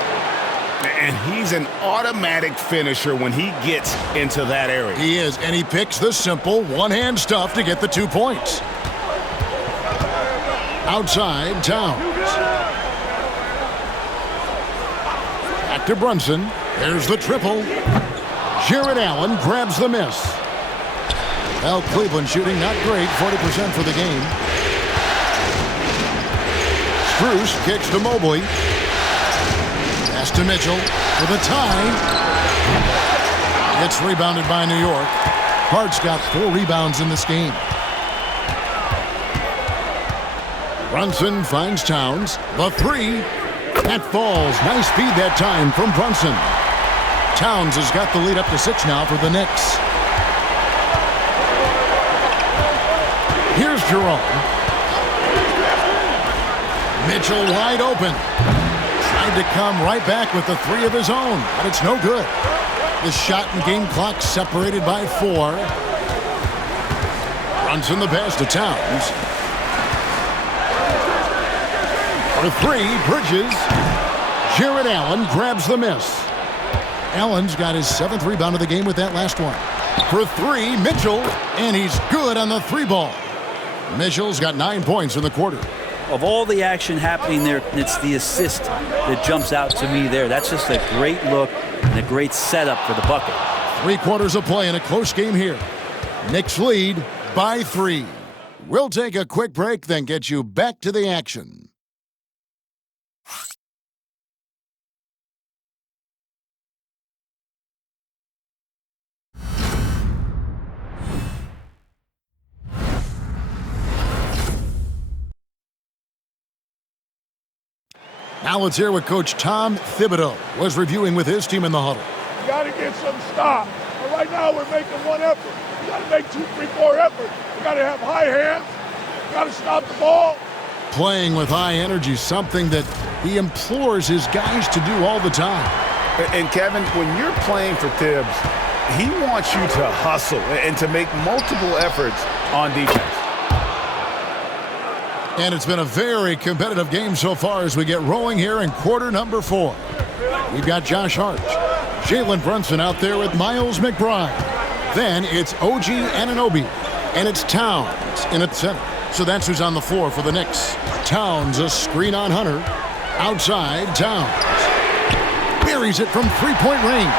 And he's an automatic finisher when he gets into that area. He is, and he picks the simple one-hand stuff to get the 2 points. Outside, Towns. Back to Brunson. There's the triple. Jared Allen grabs the miss. Well, Cleveland shooting not great, 40% for the game. Bruce kicks to Mobley. Pass to Mitchell for the tie. It's rebounded by New York. Hart's got 4 rebounds in this game. Brunson finds Towns. The 3. That falls. Nice feed that time from Brunson. Towns has got the lead up to 6 now for the Knicks. Here's Jerome. Mitchell wide open. Tried to come right back with the 3 of his own, but it's no good. The shot and game clock separated by 4. Brunson the pass to Towns. For 3, Bridges. Jared Allen grabs the miss. Allen's got his 7th rebound of the game with that last one. For 3, Mitchell, and he's good on the 3 ball. Mitchell's got 9 points in the quarter. Of all the action happening there, it's the assist that jumps out to me there. That's just a great look and a great setup for the bucket. 3 quarters of play in a close game here. Knicks lead by 3. We'll take a quick break, then get you back to the action. Now let's hear what Coach Tom Thibodeau was reviewing with his team in the huddle. You got to get some stop. But right now we're making 1 effort. You got to make 2, 3, 4 efforts. You got to have high hands. You got to stop the ball. Playing with high energy, something that he implores his guys to do all the time. And Kevin, when you're playing for Tibbs, he wants you to hustle and to make multiple efforts on defense. And it's been a very competitive game so far as we get rolling here in quarter number 4. We've got Josh Hart, Jalen Brunson out there with Miles McBride. Then it's OG Anunoby, and it's Towns in at center. So that's who's on the floor for the Knicks. Towns, a screen on Hunter. Outside, Towns. Buries it from 3-point range.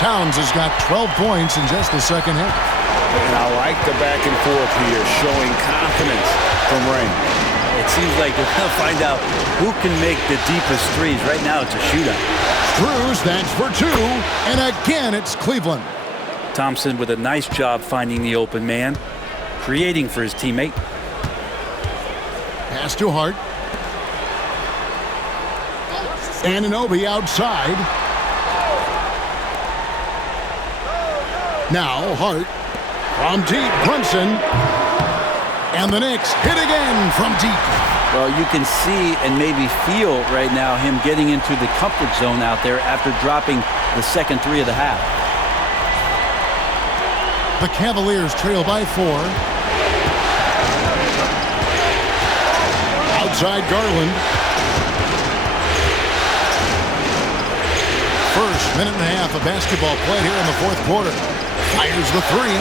Towns has got 12 points in just the second half. And I like the back and forth here, showing confidence from range. It seems like we're going to find out who can make the deepest threes. Right now, it's a shootout. Cruz, that's for 2. And again, it's Cleveland. Thompson with a nice job finding the open man, creating for his teammate. Pass to Hart. Anunoby outside. Now Hart. From deep, Brunson. And the Knicks hit again from deep. Well, you can see and maybe feel right now him getting into the comfort zone out there after dropping the second 3 of the half. The Cavaliers trail by 4. Outside Garland. Minute and a half of basketball played here in the fourth quarter. Fires the three.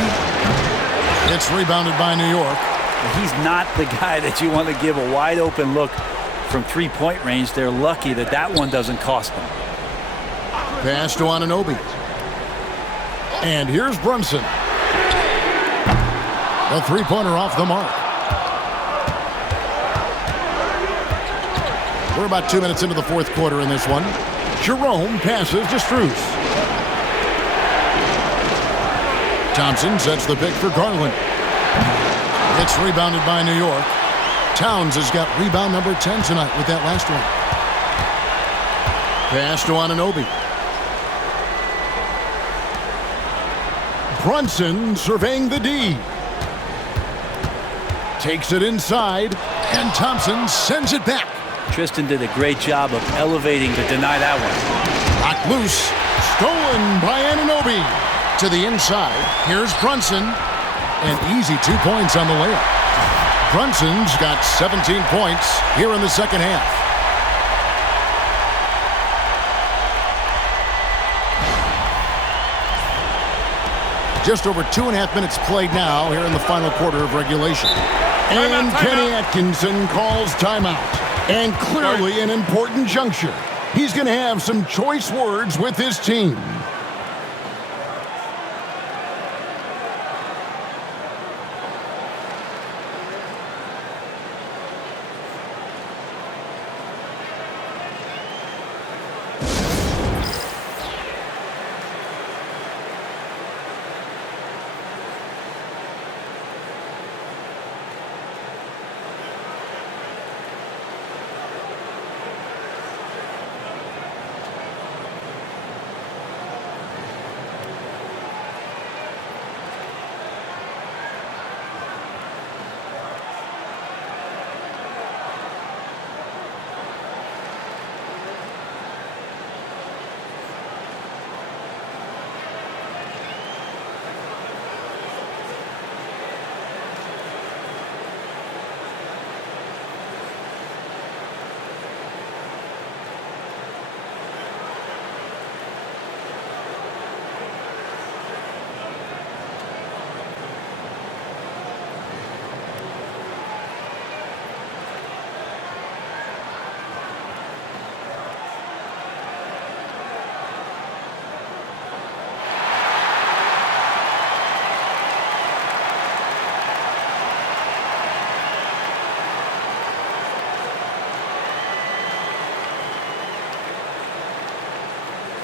It's rebounded by New York. He's not the guy that you want to give a wide open look from three-point range. They're lucky that that one doesn't cost them. Pass to Anunoby. And here's Brunson. A three-pointer off the mark. We're about 2 minutes into the fourth quarter in this one. Jerome passes to Strus. Thompson sets the pick for Garland. It's rebounded by New York. Towns has got rebound number 10 tonight with that last one. Pass to Anunoby. Brunson surveying the D. Takes it inside, and Thompson sends it back. Tristan did a great job of elevating to deny that one. Knocked loose. Stolen by Anunoby. To the inside. Here's Brunson. And easy 2 points on the layup. Brunson's got 17 points here in the second half. Just over 2.5 minutes played now here in the final quarter of regulation. And Kenny Atkinson calls timeout. And clearly an important juncture. He's going to have some choice words with his team.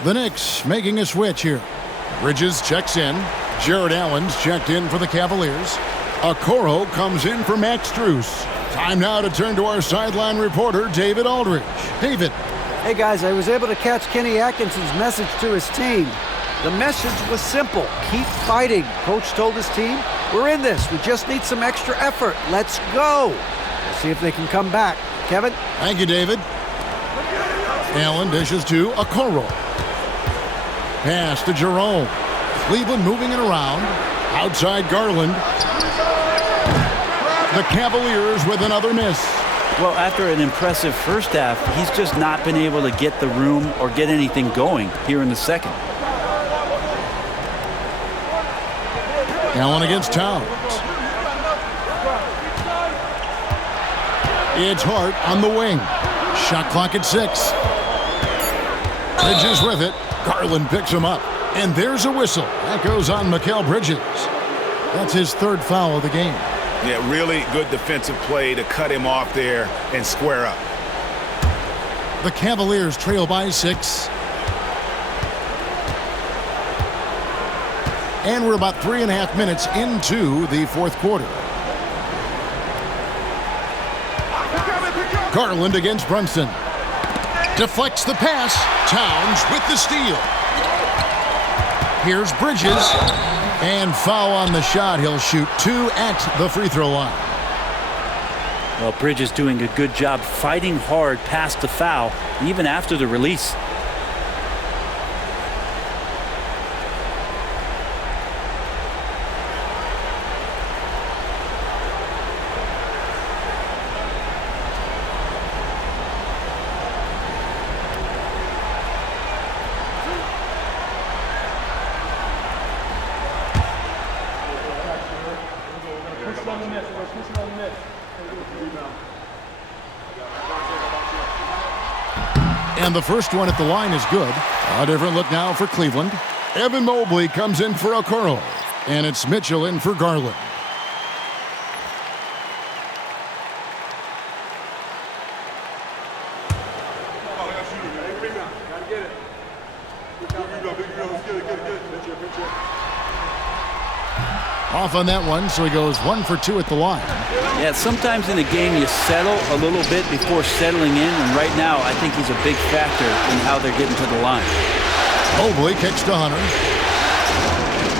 The Knicks making a switch here. Bridges checks in. Jared Allen's checked in for the Cavaliers. Okoro comes in for Max Strus. Time now to turn to our sideline reporter, David Aldridge. David. Hey, guys, I was able to catch Kenny Atkinson's message to his team. The message was simple. Keep fighting. Coach told his team, we're in this. We just need some extra effort. Let's go. We'll see if they can come back. Kevin? Thank you, David. Allen dishes to Okoro. Pass to Jerome. Cleveland moving it around. Outside Garland. The Cavaliers with another miss. Well, after an impressive first half, he's just not been able to get the room or get anything going here in the second. Allen against Towns. It's Hart on the wing. Shot clock at 6. Bridges with it. Garland picks him up. And there's a whistle. That goes on Mikal Bridges. That's his third foul of the game. Yeah, really good defensive play to cut him off there and square up. The Cavaliers trail by 6. And we're about 3.5 minutes into the fourth quarter. Garland against Brunson. Deflects the pass. Towns with the steal. Here's Bridges. And foul on the shot. He'll shoot 2 at the free throw line. Well, Bridges doing a good job fighting hard past the foul, even after the release. And the first one at the line is good. A different look now for Cleveland. Evan Mobley comes in for Okoro, and it's Mitchell in for Garland. Off on that one, so he goes 1 for 2 at the line. Yeah, sometimes in a game you settle a little bit before settling in, and right now I think he's a big factor in how they're getting to the line. Mobley kicks to Hunter.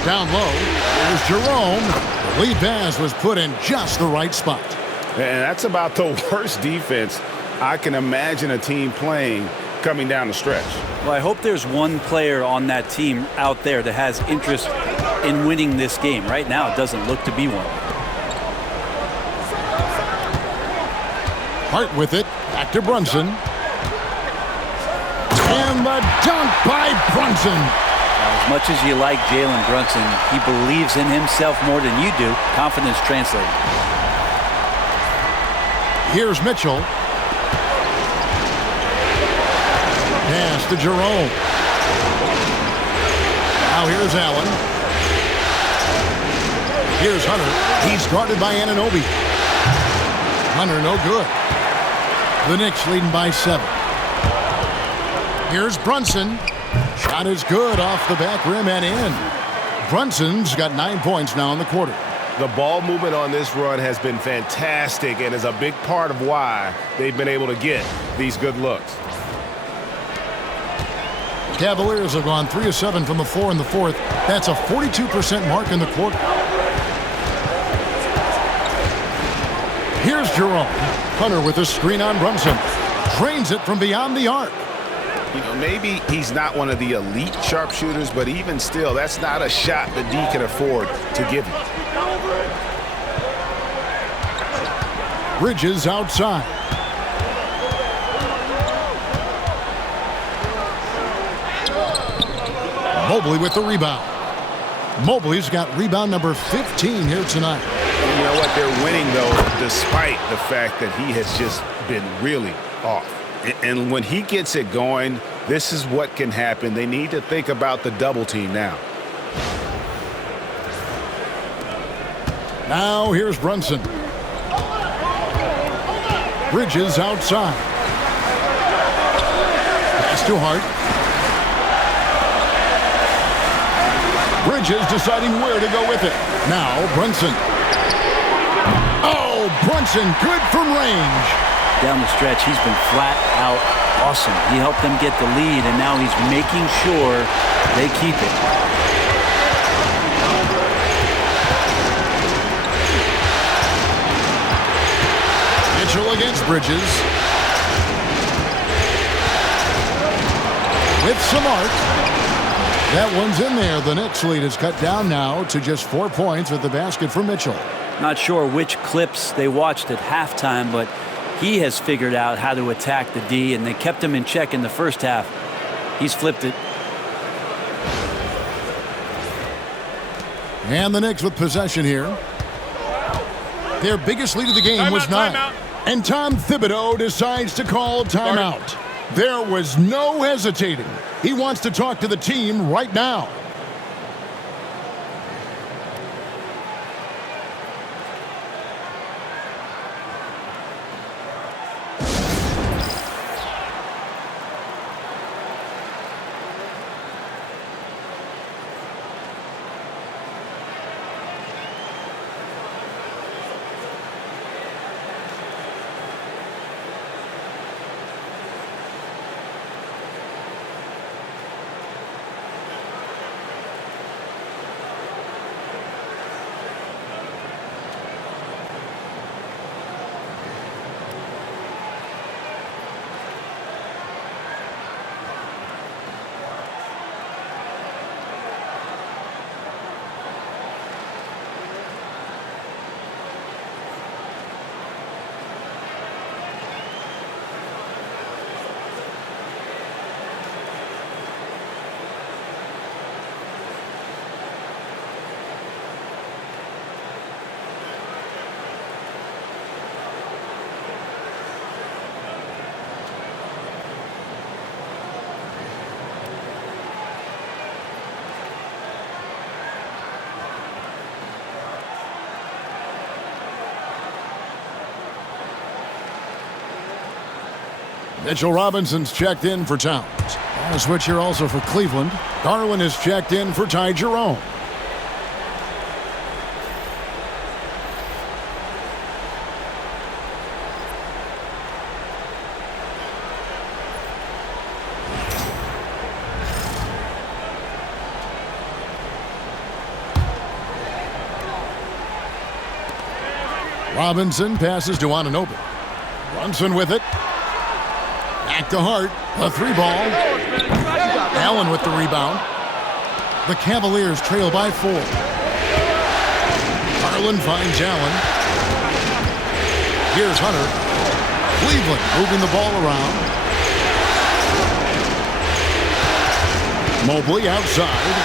Down low, there's Jerome. The lead pass was put in just the right spot. And that's about the worst defense I can imagine a team playing coming down the stretch. Well, I hope there's one player on that team out there that has interest in winning this game. Right now, it doesn't look to be one. Hart with it, back to Brunson. And the dunk by Brunson. As much as you like Jalen Brunson, he believes in himself more than you do. Confidence translated. Here's Mitchell. Pass to Jerome. Now here's Allen. Here's Hunter. He's guarded by Anunoby. Hunter no good. The Knicks leading by 7. Here's Brunson. Shot is good off the back rim and in. Brunson's got 9 points now in the quarter. The ball movement on this run has been fantastic and is a big part of why they've been able to get these good looks. Cavaliers have gone 3 of 7 from the floor in the fourth. That's a 42% mark in the quarter. Here's Jerome. Hunter with a screen on Brunson. Drains it from beyond the arc. You know, maybe he's not one of the elite sharpshooters, but even still, that's not a shot that D can afford to give him. Bridges outside. Mobley with the rebound. Mobley's got rebound number 15 here tonight. You know what? They're winning, though, despite the fact that he has just been really off. And when he gets it going, this is what can happen. They need to think about the double team now. Now here's Brunson. Bridges outside. Pass to Hart. Bridges deciding where to go with it. Now Brunson. Oh, Brunson good from range. Down the stretch, he's been flat out awesome. He helped them get the lead, and now he's making sure they keep it. Mitchell against Bridges. With some art. That one's in there. The Knicks lead is cut down now to just 4 points with the basket for Mitchell. Not sure which clips they watched at halftime, but he has figured out how to attack the D, and they kept him in check in the first half. He's flipped it. And the Knicks with possession here. Their biggest lead of the game was 9. And Tom Thibodeau decides to call timeout. There was no hesitating. He wants to talk to the team right now. Mitchell Robinson's checked in for Towns. On a switch here also for Cleveland. Garland is checked in for Ty Jerome. Robinson passes to Anunoby. Brunson with it. Back to Hart. A 3-ball. Allen with the rebound. The Cavaliers trail by 4. Garland finds Allen. Here's Hunter. Cleveland moving the ball around. Mobley outside.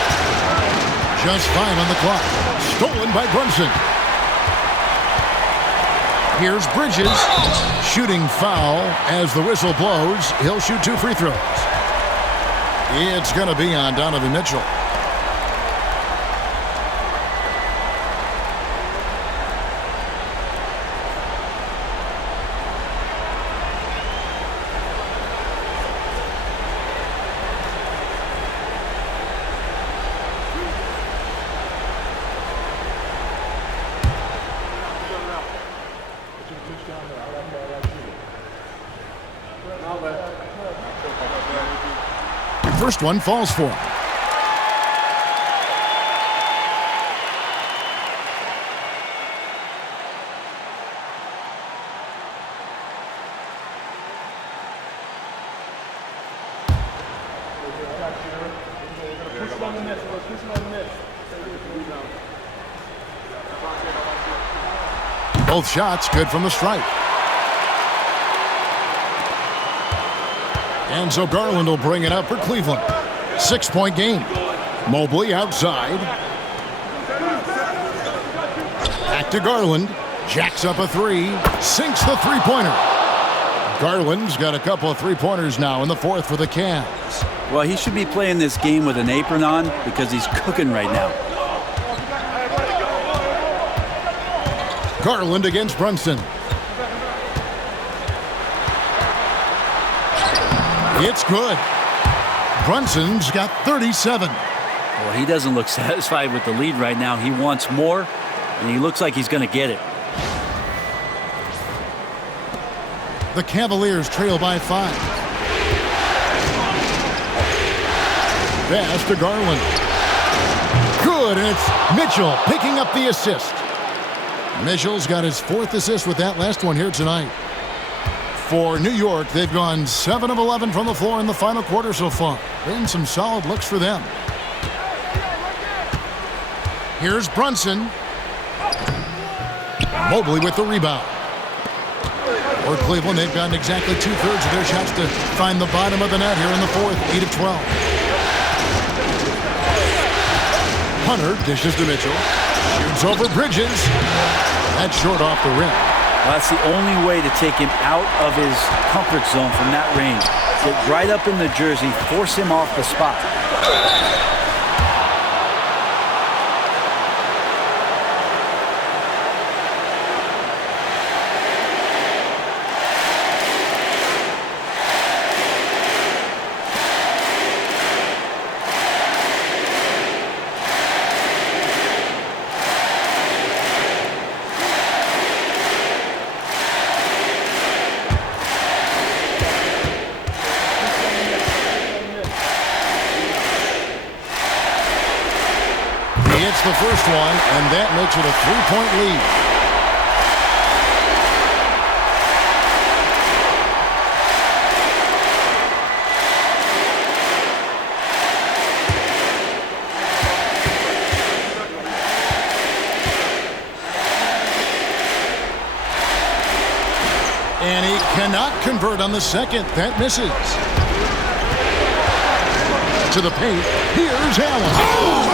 Just 5 on the clock. Stolen by Brunson. Here's Bridges. Shooting foul as the whistle blows. He'll shoot 2 free throws. It's going to be on Donovan Mitchell. First one falls for him. Both shots good from the stripe. And so Garland will bring it up for Cleveland. 6-point game. Mobley outside. Back to Garland. Jacks up a 3. Sinks the three-pointer. Garland's got a couple of three-pointers now in the 4th for the Cavs. Well, he should be playing this game with an apron on because he's cooking right now. Garland against Brunson. It's good. Brunson's got 37. Well, he doesn't look satisfied with the lead right now. He wants more, and he looks like he's going to get it. The Cavaliers trail by 5. Pass to Garland. Good, and it's Mitchell picking up the assist. Mitchell's got his 4th assist with that last one here tonight. For New York, they've gone 7 of 11 from the floor in the final quarter so far. Been some solid looks for them. Here's Brunson. Mobley with the rebound. For Cleveland, they've gotten exactly 2/3 of their shots to find the bottom of the net here in the 4th, 8 of 12. Hunter dishes to Mitchell. Shoots over Bridges. That's short off the rim. Well, that's the only way to take him out of his comfort zone from that range. Get right up in the jersey, force him off the spot. It's the first one, and that makes it a 3-point lead. And he cannot convert on the second. That misses. To the paint. Here's Allen.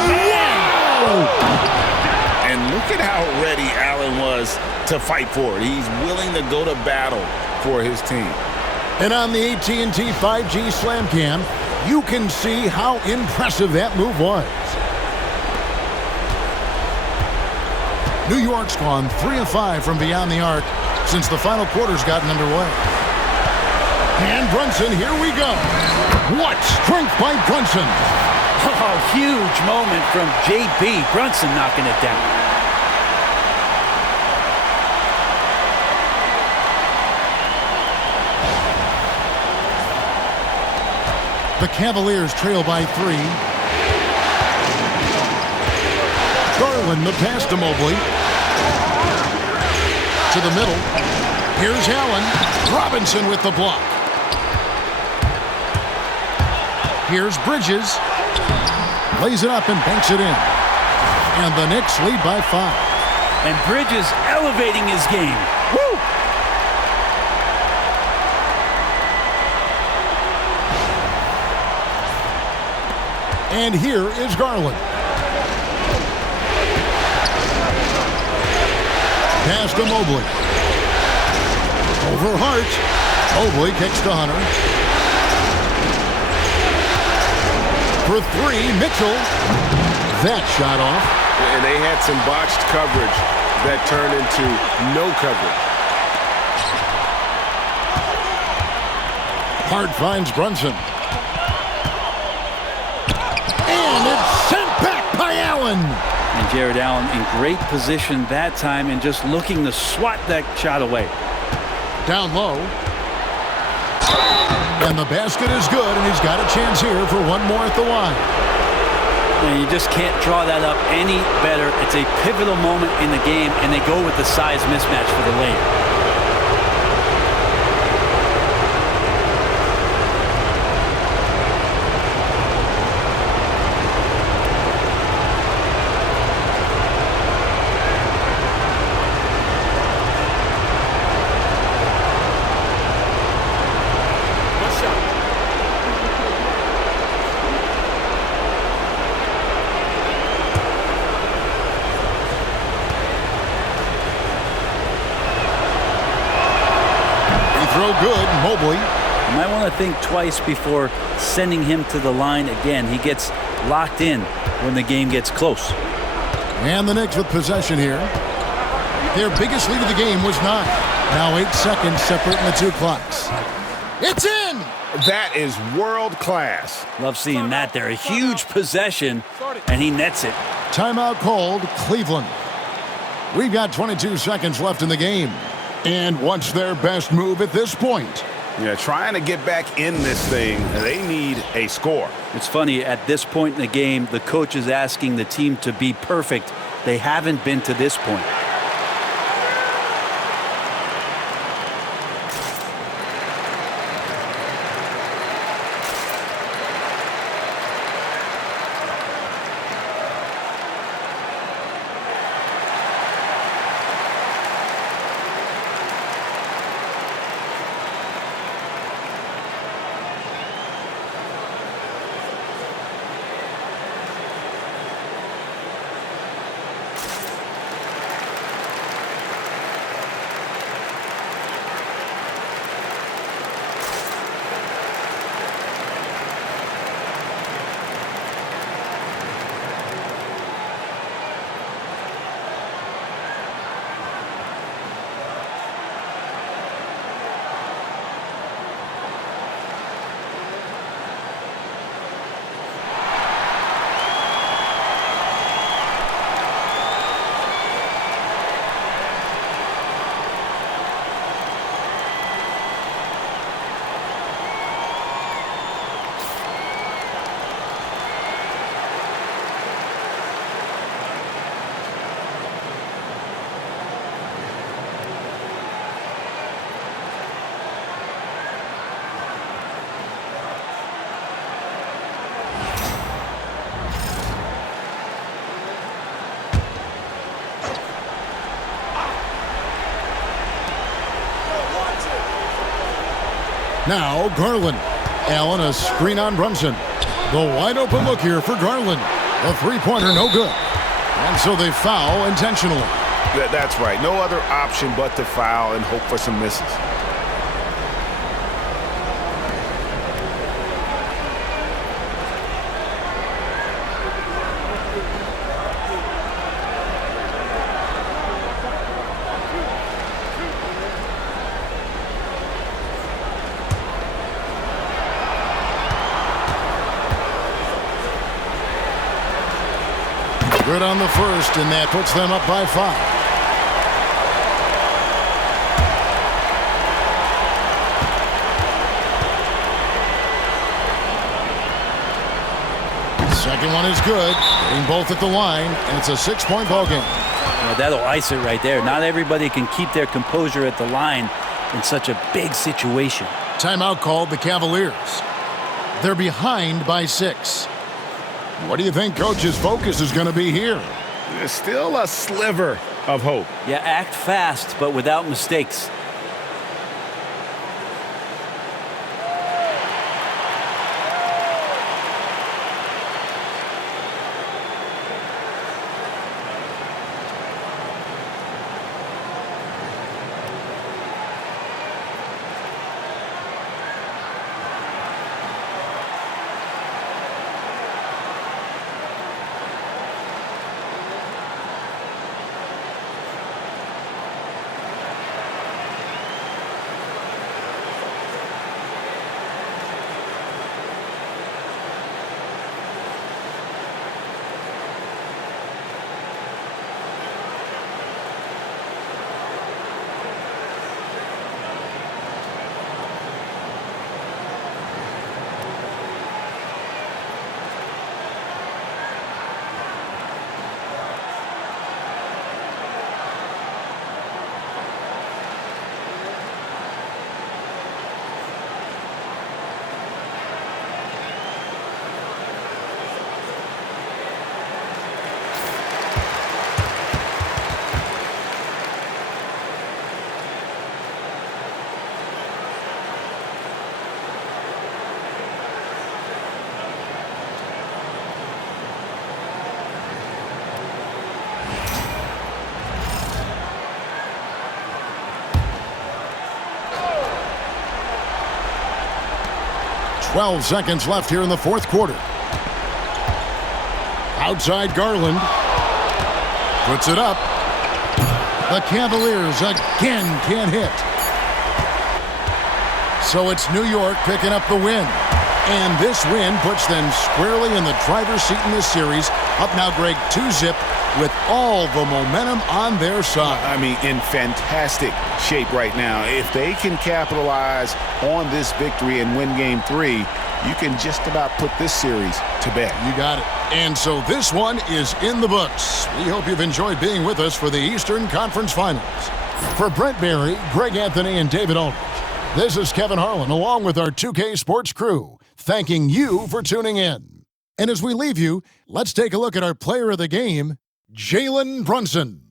Oh, and look at how ready Allen was to fight for it. He's willing to go to battle for his team. And on the AT&T 5G Slam Cam, you can see how impressive that move was. New York's gone 3 of 5 from beyond the arc since the final quarter's gotten underway. And Brunson, here we go. What strength by Brunson. Oh, huge moment from J.B. Brunson knocking it down. The Cavaliers trail by 3. Garland, the pass to Mobley. To the middle. Here's Allen. Robinson with the block. Here's Bridges. Lays it up and banks it in. And the Knicks lead by 5. And Bridges elevating his game. Woo! And here is Garland. Pass to Mobley. Over Hart. Mobley kicks to Hunter. For 3, Mitchell. That shot off. And they had some botched coverage that turned into no coverage. Hart finds Brunson. And it's sent back by Allen. And Jared Allen in great position that time and just looking to swat that shot away. Down low. And the basket is good, and he's got a chance here for one more at the line. And you just can't draw that up any better. It's a pivotal moment in the game, and they go with the size mismatch for the lane. Throw good, Mobley. You might want to think twice before sending him to the line again. He gets locked in when the game gets close. And the Knicks with possession here. Their biggest lead of the game was 9. Now 8 seconds separating the 2 clocks. It's in! That is world class. Love seeing that there. A huge possession, and he nets it. Timeout called, Cleveland. We've got 22 seconds left in the game. And what's their best move at this point? Yeah, trying to get back in this thing, they need a score. It's funny, at this point in the game, the coach is asking the team to be perfect. They haven't been to this point. Now Garland. Allen, a screen on Brunson. The wide open look here for Garland. A three-pointer, no good. And so they foul intentionally. That's right. No other option but to foul and hope for some misses. Good on the first, and that puts them up by 5. Second one is good, getting both at the line, and it's a 6-point ball game. Well, that'll ice it right there. Not everybody can keep their composure at the line in such a big situation. Timeout called the Cavaliers. They're behind by 6. What do you think Coach's focus is going to be here? There's still a sliver of hope. Yeah, act fast, but without mistakes. "12 seconds left here in the fourth quarter. Outside Garland. Puts it up. The Cavaliers again can't hit. So it's New York picking up the win. And this win puts them squarely in the driver's seat in this series. Up now, Greg, 2-zip with all the momentum on their side. I mean, in fantastic shape right now. If they can capitalize on this victory and win Game 3, you can just about put this series to bed. You got it. And so this one is in the books. We hope you've enjoyed being with us for the Eastern Conference Finals. For Brent Barry, Greg Anthony, and David Aldridge, this is Kevin Harlan along with our 2K Sports crew, thanking you for tuning in. And as we leave you, let's take a look at our player of the game, Jalen Brunson.